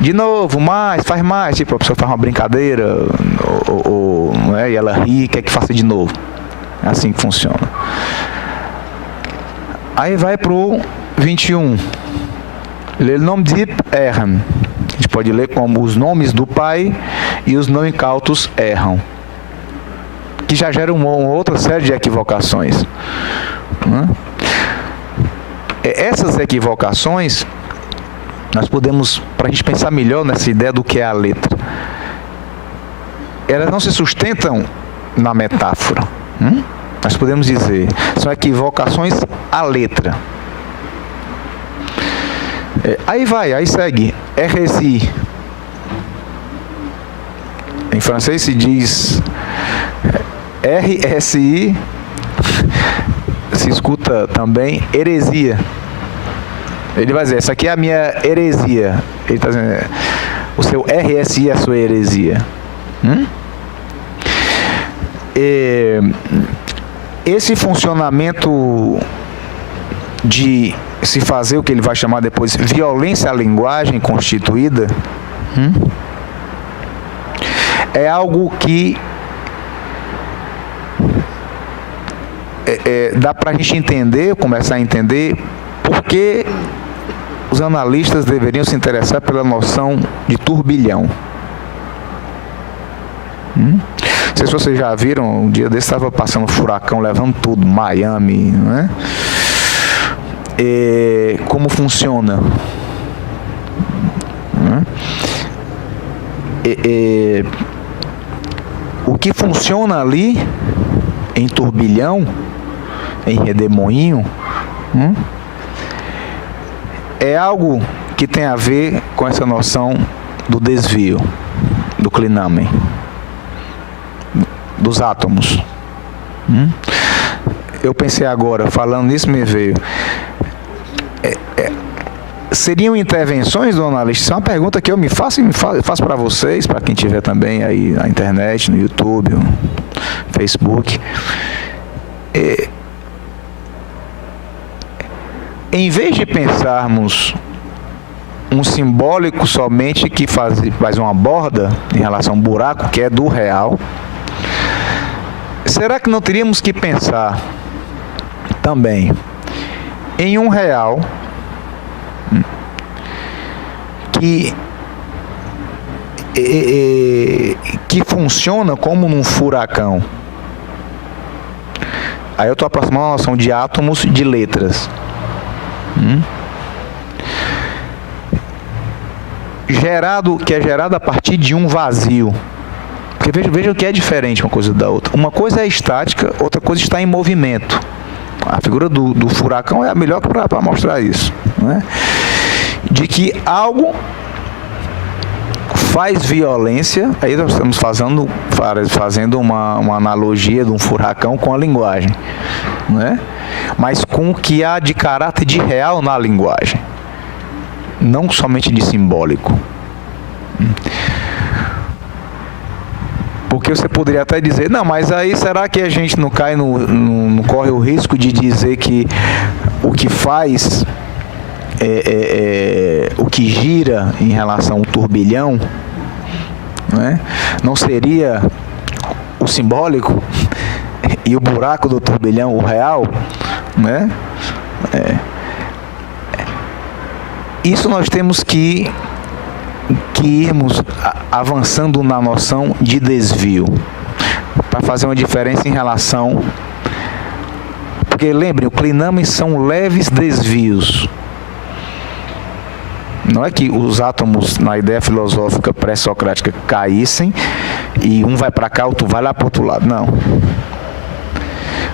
de novo, mais, faz mais, tipo, a pessoa faz uma brincadeira e ela ri e quer que faça de novo. É assim que funciona. Aí vai pro 21. Le nom dit erram. A gente pode ler como os nomes do pai e os não incautos erram, que já gera uma outra série de equivocações. Essas equivocações, nós podemos, para a gente pensar melhor nessa ideia do que é a letra, elas não se sustentam na metáfora. Nós podemos dizer, são equivocações à letra. Aí segue, RSI. Em francês se diz RSI, se escuta também heresia. Ele vai dizer, essa aqui é a minha heresia. Ele está dizendo, o seu RSI é a sua heresia. Esse funcionamento de se fazer o que ele vai chamar depois violência à linguagem constituída é algo que dá para a gente entender, começar a entender por que os analistas deveriam se interessar pela noção de turbilhão. Não sei se vocês já viram, um dia desse estava passando um furacão levando tudo, Miami, não é? Como funciona? O que funciona ali em turbilhão, em redemoinho, é algo que tem a ver com essa noção do desvio, do clinamen, dos átomos. Eu pensei agora, falando nisso me veio, seriam intervenções do analista? Isso é uma pergunta que eu me faço para vocês, para quem tiver também aí na internet, no YouTube, no Facebook. Em vez de pensarmos um simbólico somente que faz uma borda em relação a um buraco que é do real, será que não teríamos que pensar também em um real que funciona como num furacão? Aí eu estou aproximando a noção de átomos de letras. Que é gerado a partir de um vazio. Porque veja o que é diferente uma coisa da outra. Uma coisa é estática, outra coisa está em movimento. A figura do furacão é a melhor para mostrar isso, né? De que algo faz violência, aí nós estamos fazendo uma analogia de um furacão com a linguagem, né? Mas com o que há de caráter de real na linguagem, não somente de simbólico. Porque você poderia até dizer, não, mas aí será que a gente não corre o risco de dizer que o que faz, o que gira em relação ao turbilhão, né, não seria o simbólico e o buraco do turbilhão o real, né? Isso nós temos que irmos avançando na noção de desvio, para fazer uma diferença em relação, porque lembrem, o clinamen são leves desvios. Não é que os átomos, na ideia filosófica pré-socrática, caíssem e um vai para cá, outro vai lá para o outro lado, não.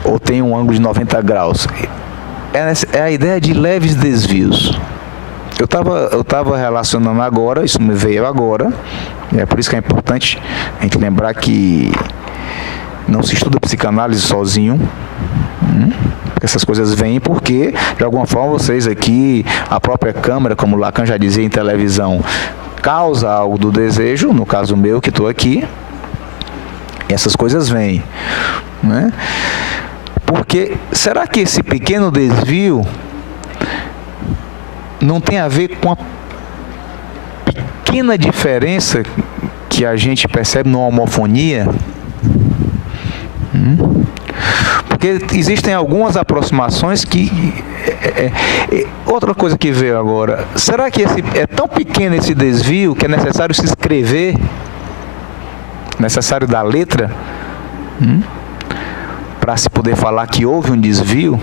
Ou tem um ângulo de 90 graus. É a ideia de leves desvios. eu estava relacionando agora, isso me veio agora, e é por isso que é importante a gente lembrar que não se estuda psicanálise sozinho. Essas coisas vêm porque, de alguma forma, vocês aqui, a própria câmera, como Lacan já dizia em televisão, causa algo do desejo, no caso meu, que estou aqui, e essas coisas vêm, né? Porque, será que esse pequeno desvio não tem a ver com a pequena diferença que a gente percebe numa homofonia? Porque existem algumas aproximações que... outra coisa que veio agora, será que é tão pequeno esse desvio que é necessário se escrever? Necessário dar letra? Para se poder falar que houve um desvio?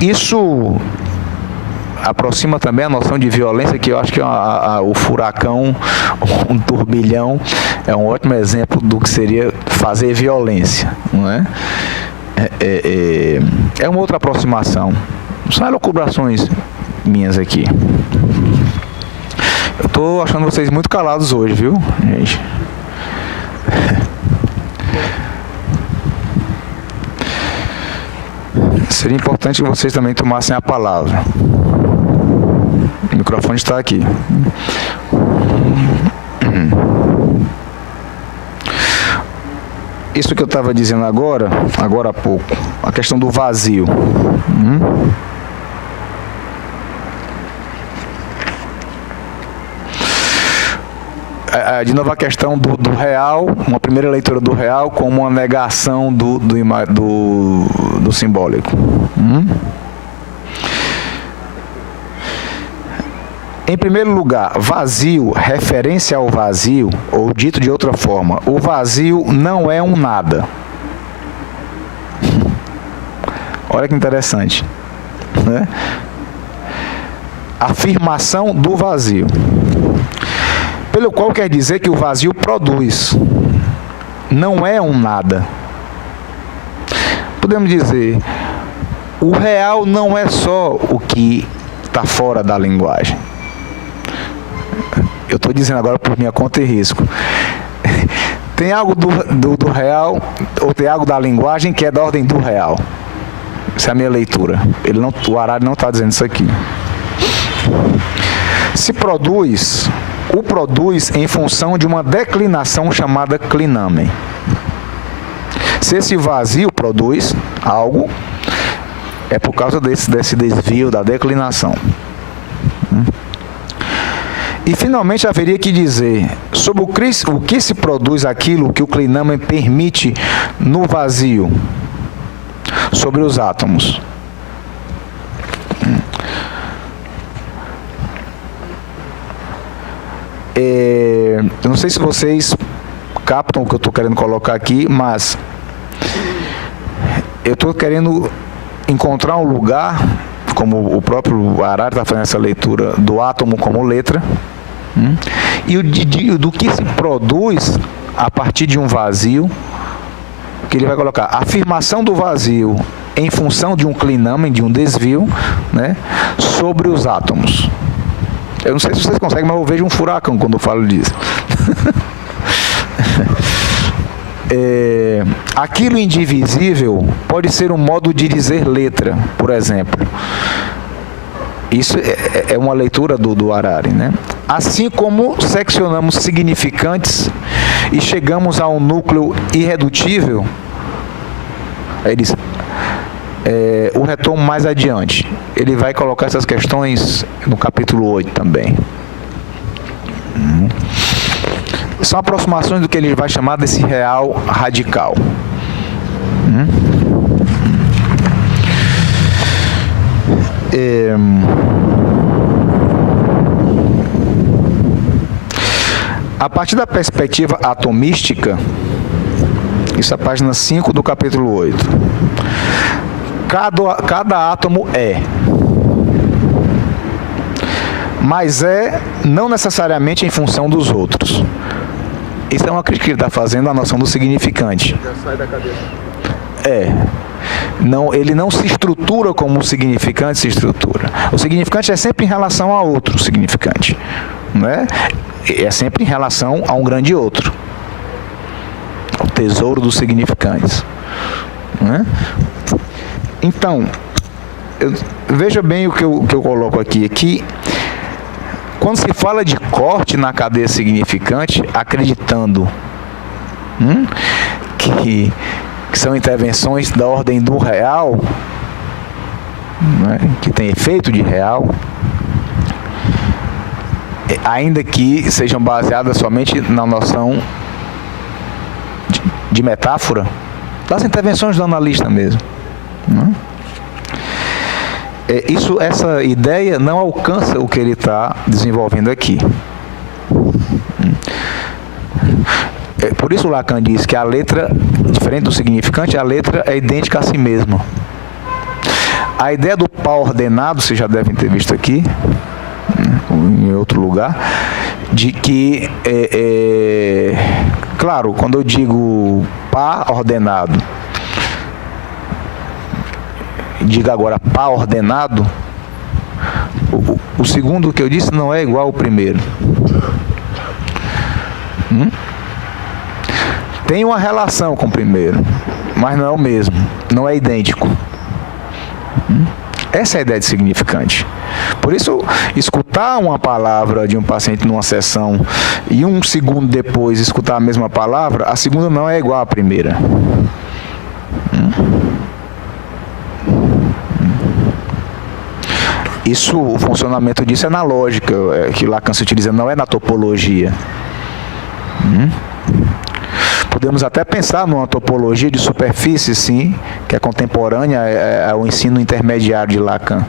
Isso aproxima também a noção de violência, que eu acho que o furacão, um turbilhão, é um ótimo exemplo do que seria fazer violência, não é? É uma outra aproximação. São elucubrações minhas aqui. Eu estou achando vocês muito calados hoje, viu, gente? Seria importante que vocês também tomassem a palavra. O microfone está aqui. Isso que eu estava dizendo agora há pouco, a questão do vazio. De novo a questão do real, uma primeira leitura do real como uma negação do simbólico. Em primeiro lugar, vazio, referência ao vazio, ou dito de outra forma, o vazio não é um nada. Olha que interessante, né? Afirmação do vazio. Pelo qual quer dizer que o vazio produz, não é um nada. Podemos dizer, o real não é só o que está fora da linguagem. Eu estou dizendo agora por minha conta e risco. Tem algo do real, ou tem algo da linguagem que é da ordem do real. Essa é a minha leitura. O Harari não está dizendo isso aqui. Se produz... o produz em função de uma declinação chamada clinamen. Se esse vazio produz algo, é por causa desse desvio da declinação. E finalmente haveria que dizer sobre o que se produz aquilo que o clinamen permite no vazio, sobre os átomos. Eu não sei se vocês captam o que eu estou querendo colocar aqui, mas eu estou querendo encontrar um lugar, como o próprio Harari está fazendo essa leitura do átomo como letra, e do que se produz a partir de um vazio, que ele vai colocar afirmação do vazio em função de um clinamen, de um desvio, né, sobre os átomos. Eu não sei se vocês conseguem, mas eu vejo um furacão quando eu falo disso. Aquilo indivisível pode ser um modo de dizer letra, por exemplo. Isso é uma leitura do Harari, né? Assim como seccionamos significantes e chegamos a um núcleo irredutível, aí diz, o retomo mais adiante. Ele vai colocar essas questões no capítulo 8 também. São aproximações do que ele vai chamar desse real radical. A partir da perspectiva atomística, isso é a página 5 do capítulo 8. Cada átomo mas não necessariamente em função dos outros. Isso é uma crítica que ele está fazendo à noção do significante. Já sai da cabeça. Não, ele não se estrutura como o significante se estrutura. O significante é sempre em relação a outro significante, não é? É sempre em relação a um grande outro. O tesouro dos significantes, não é? Então, veja bem o que eu coloco aqui. Quando se fala de corte na cadeia significante, acreditando que são intervenções da ordem do real, né, que tem efeito de real, ainda que sejam baseadas somente na noção de metáfora, das intervenções do analista mesmo. Né? Essa ideia não alcança o que ele está desenvolvendo aqui. Por isso Lacan diz que a letra, diferente do significante, a letra é idêntica a si mesma. A ideia do pá ordenado, vocês já devem ter visto aqui, em outro lugar, de que, claro, quando eu digo pá ordenado, diga agora pá ordenado, o segundo que eu disse não é igual ao primeiro. Tem uma relação com o primeiro, mas não é o mesmo, não é idêntico. Essa é a ideia de significante. Por isso, escutar uma palavra de um paciente numa sessão e um segundo depois escutar a mesma palavra, a segunda não é igual à primeira. Isso, o funcionamento disso é na lógica, que Lacan se utiliza, não é na topologia. Podemos até pensar numa topologia de superfície, sim, que é contemporânea ao ensino intermediário de Lacan,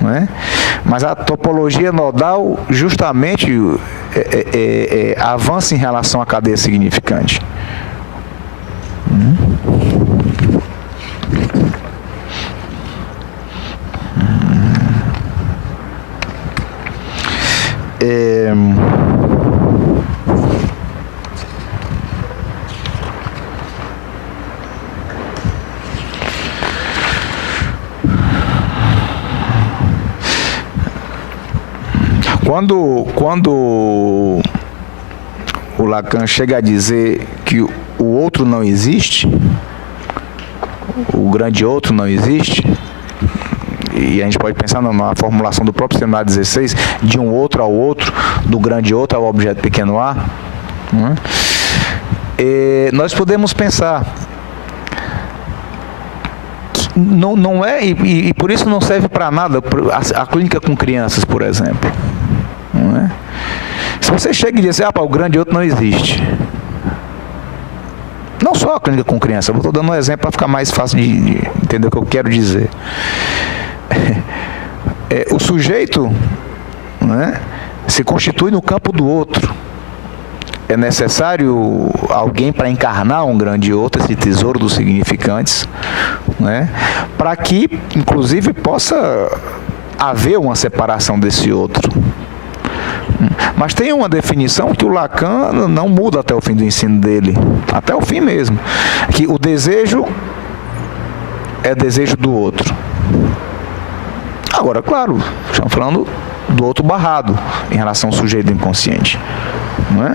não é? Mas a topologia nodal justamente avança em relação à cadeia significante. Quando o Lacan chega a dizer que o outro não existe, o grande outro não existe, e a gente pode pensar na formulação do próprio Seminário 16, de um outro ao outro, do grande outro ao objeto pequeno a, né? Nós podemos pensar que não é, e por isso não serve para nada a clínica com crianças, por exemplo. Não é? Se você chega e diz assim, o grande outro não existe. Não só a clínica com criança, eu estou dando um exemplo para ficar mais fácil de entender o que eu quero dizer. O sujeito, né, se constitui no campo do outro. É necessário alguém para encarnar um grande outro, esse tesouro dos significantes, né, para que, inclusive, possa haver uma separação desse outro. Mas tem uma definição que o Lacan não muda até o fim do ensino dele, até o fim mesmo, que o desejo é desejo do outro. Agora, claro, estamos falando do outro barrado em relação ao sujeito inconsciente, não é?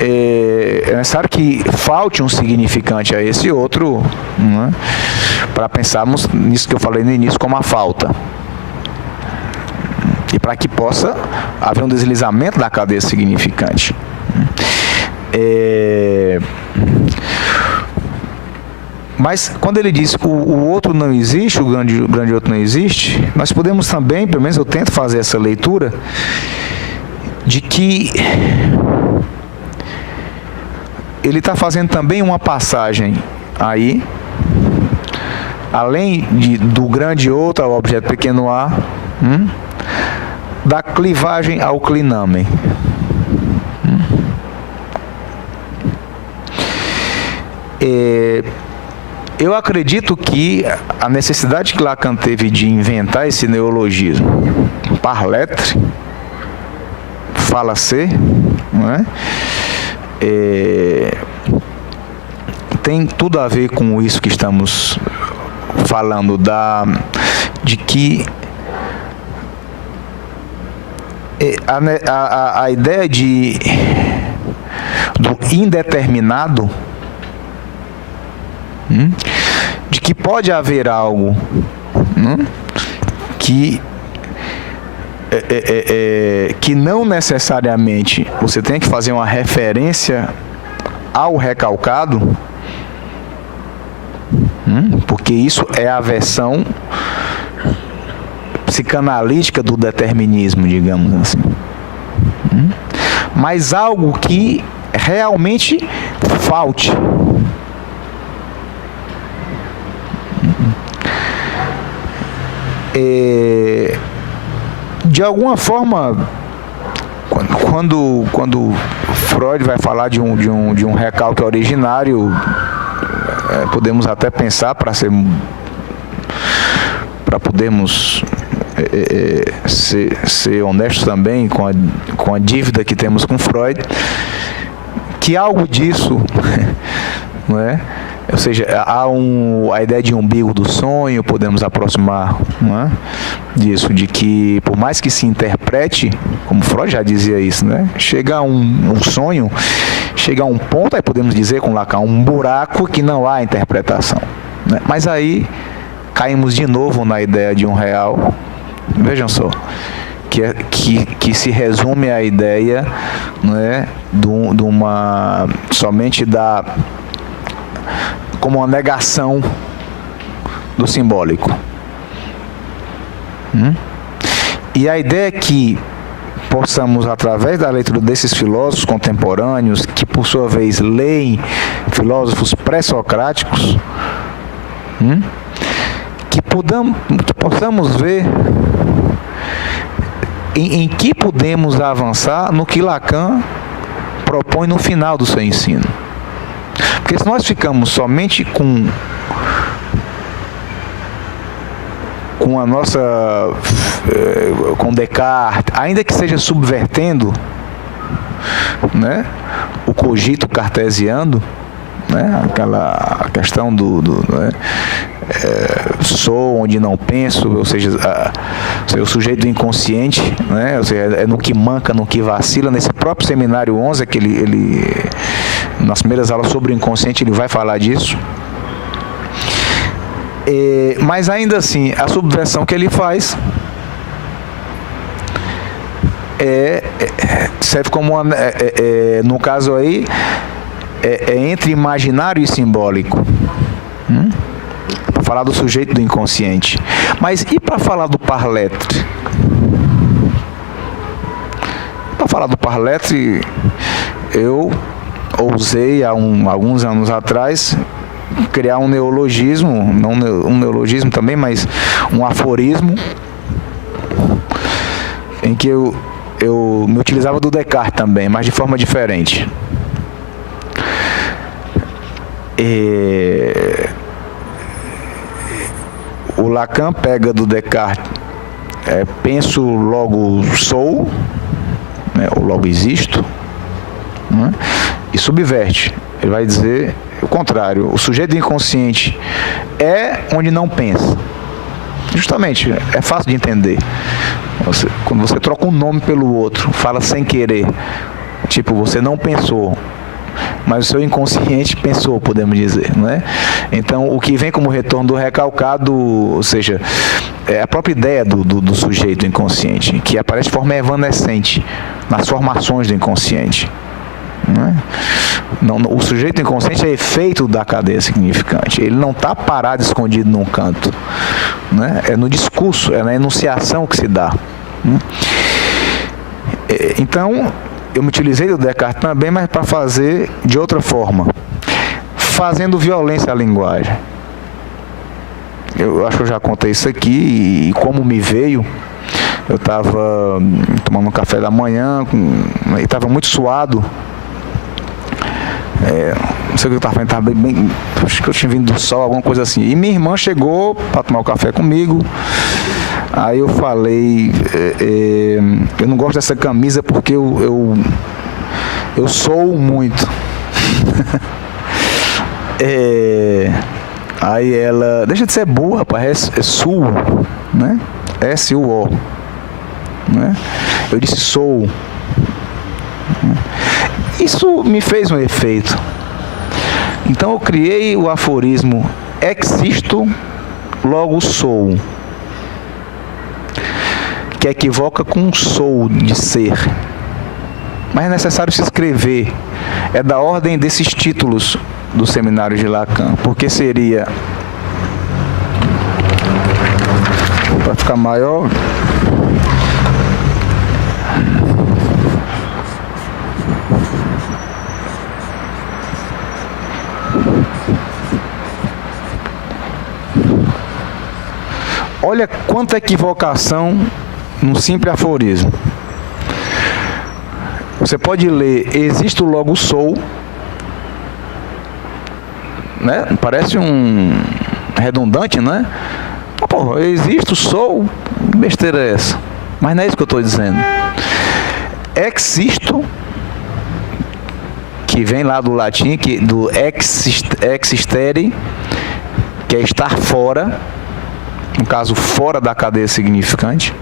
É necessário que falte um significante a esse outro, não é? Para pensarmos nisso que eu falei no início como a falta. E para que possa haver um deslizamento da cadeia significante. Mas quando ele diz que o outro não existe, o grande outro não existe, nós podemos também, pelo menos eu tento fazer essa leitura, de que ele está fazendo também uma passagem aí, além do grande outro ao objeto pequeno a, da clivagem ao clinamen. Eu acredito que a necessidade que Lacan teve de inventar esse neologismo, par lettre, fala ser, não é? tem tudo a ver com isso que estamos falando, de que a ideia do indeterminado, de que pode haver algo que não necessariamente você tem que fazer uma referência ao recalcado, porque isso é a versão psicanalítica do determinismo, digamos assim. Mas algo que realmente falte. De alguma forma, quando Freud vai falar de um recalque originário, podemos até pensar, para podermos ser honestos também com a dívida que temos com Freud, que algo disso, não é? Ou seja, há a ideia de umbigo do sonho, podemos aproximar, não é, disso, de que por mais que se interprete, como Freud já dizia isso, né? Chega um sonho, chega a um ponto, aí podemos dizer com Lacan, um buraco que não há interpretação, né? Mas aí caímos de novo na ideia de um real, vejam só, que se resume à ideia, né, de uma somente como uma negação do simbólico. E a ideia é que possamos, através da leitura desses filósofos contemporâneos, que por sua vez leem filósofos pré-socráticos, que possamos ver em que podemos avançar no que Lacan propõe no final do seu ensino. Porque se nós ficamos somente com a nossa, com Descartes, ainda que seja subvertendo, né, o cogito cartesiano, né, aquela questão né, sou onde não penso, ou seja, o sujeito do inconsciente, né, ou seja, é no que manca, no que vacila. Nesse próprio seminário 11, que ele nas primeiras aulas sobre o inconsciente, ele vai falar disso. Mas ainda assim, a subversão que ele faz serve como no caso aí, entre imaginário e simbólico. Para falar do sujeito do inconsciente. Mas e para falar do parletre? Para falar do parletre, eu ousei há alguns anos atrás criar um neologismo, não um neologismo também, mas um aforismo, em que eu me utilizava do Descartes também, mas de forma diferente. O Lacan pega do Descartes, penso, logo sou, né, ou logo existo, né, e subverte. Ele vai dizer o contrário, o sujeito inconsciente é onde não pensa. Justamente, é fácil de entender. Quando você troca um nome pelo outro, fala sem querer, tipo, você não pensou, mas o seu inconsciente pensou, podemos dizer, não é? Então, o que vem como retorno do recalcado, ou seja, é a própria ideia do sujeito inconsciente, que aparece de forma evanescente nas formações do inconsciente. Não, o sujeito inconsciente é efeito da cadeia significante. Ele não está parado, escondido num canto, né? É no discurso, é na enunciação que se dá. Então, eu me utilizei do Descartes também, mas para fazer de outra forma, fazendo violência à linguagem. Eu acho que eu já contei isso aqui, e como me veio, eu estava tomando um café da manhã, e estava muito suado. Não sei o que eu estava fazendo, estava bem, acho que eu tinha vindo do sol, alguma coisa assim. E minha irmã chegou para tomar o café comigo. Aí eu falei, eu não gosto dessa camisa porque eu sou muito. Aí ela... Deixa de ser burra, rapaz. É sul, né? S-U-O. Né? Eu disse sou. Isso me fez um efeito. Então eu criei o aforismo existo, logo sou, que equivoca com sou de ser. Mas é necessário se escrever. É da ordem desses títulos do seminário de Lacan, porque seria, para ficar maior, olha quanta equivocação num simples aforismo. Você pode ler existo, logo sou, né? Parece um redundante, né? Pô, eu existo, sou, que besteira é essa? Mas não é isso que eu estou dizendo. Existo, que vem lá do latim, do existere, que é estar fora, no caso fora da cadeia significante.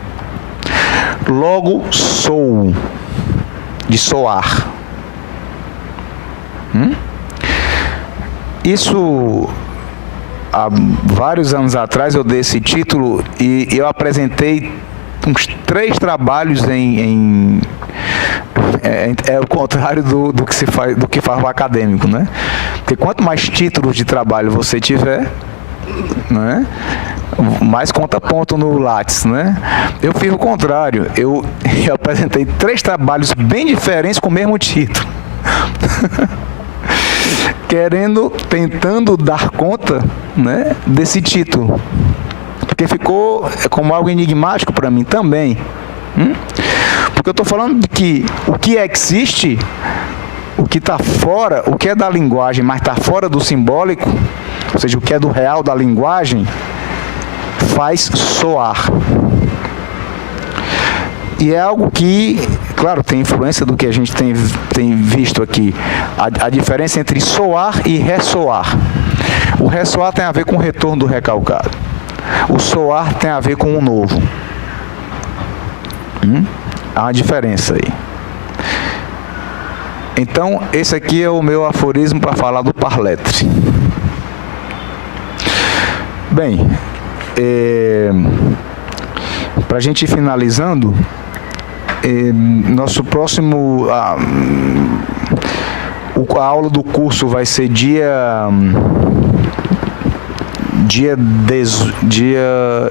Logo sou, de soar. Isso, há vários anos atrás eu dei esse título e eu apresentei uns 3 trabalhos é o contrário do que se faz, do que faz o acadêmico, né? Porque quanto mais títulos de trabalho você tiver, né, mais conta ponto no Lattes, né? Eu fiz o contrário. Eu apresentei 3 trabalhos bem diferentes com o mesmo título. Tentando dar conta, né, desse título. Porque ficou como algo enigmático para mim também. Porque eu estou falando de que o que existe, o que está fora, o que é da linguagem, mas está fora do simbólico, ou seja, o que é do real da linguagem, faz soar. E é algo que, claro, tem influência do que a gente tem visto aqui. A diferença entre soar e ressoar. O ressoar tem a ver com o retorno do recalcado. O soar tem a ver com o novo. Há uma diferença aí. Então, esse aqui é o meu aforismo para falar do parletre. Bem, para a gente ir finalizando, nosso próximo... A aula do curso vai ser dia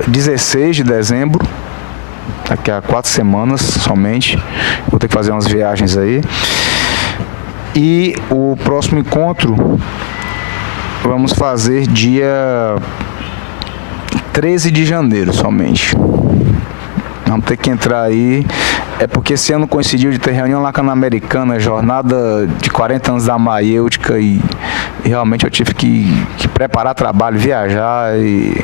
16 de dezembro, daqui a 4 semanas somente. Vou ter que fazer umas viagens aí. E o próximo encontro vamos fazer dia 13 de janeiro somente. Vamos ter que entrar aí. É porque esse ano coincidiu de ter reunião Lacano-Americana, jornada de 40 anos da maiêutica e realmente eu tive que preparar trabalho, viajar e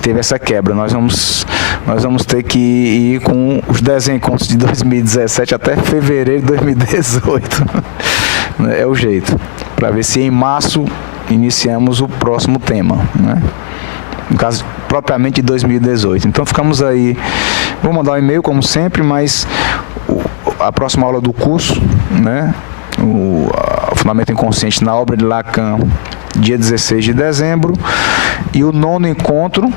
teve essa quebra. Nós vamos ter que ir com os 10 encontros de 2017 até fevereiro de 2018. É o jeito. Para ver se em março iniciamos o próximo tema, né? No caso, propriamente de 2018. Então ficamos aí. Vou mandar um e-mail como sempre, mas a próxima aula do curso, né, o Fundamento Inconsciente na obra de Lacan, dia 16 de dezembro, e o 9º encontro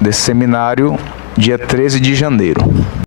desse seminário, dia 13 de janeiro.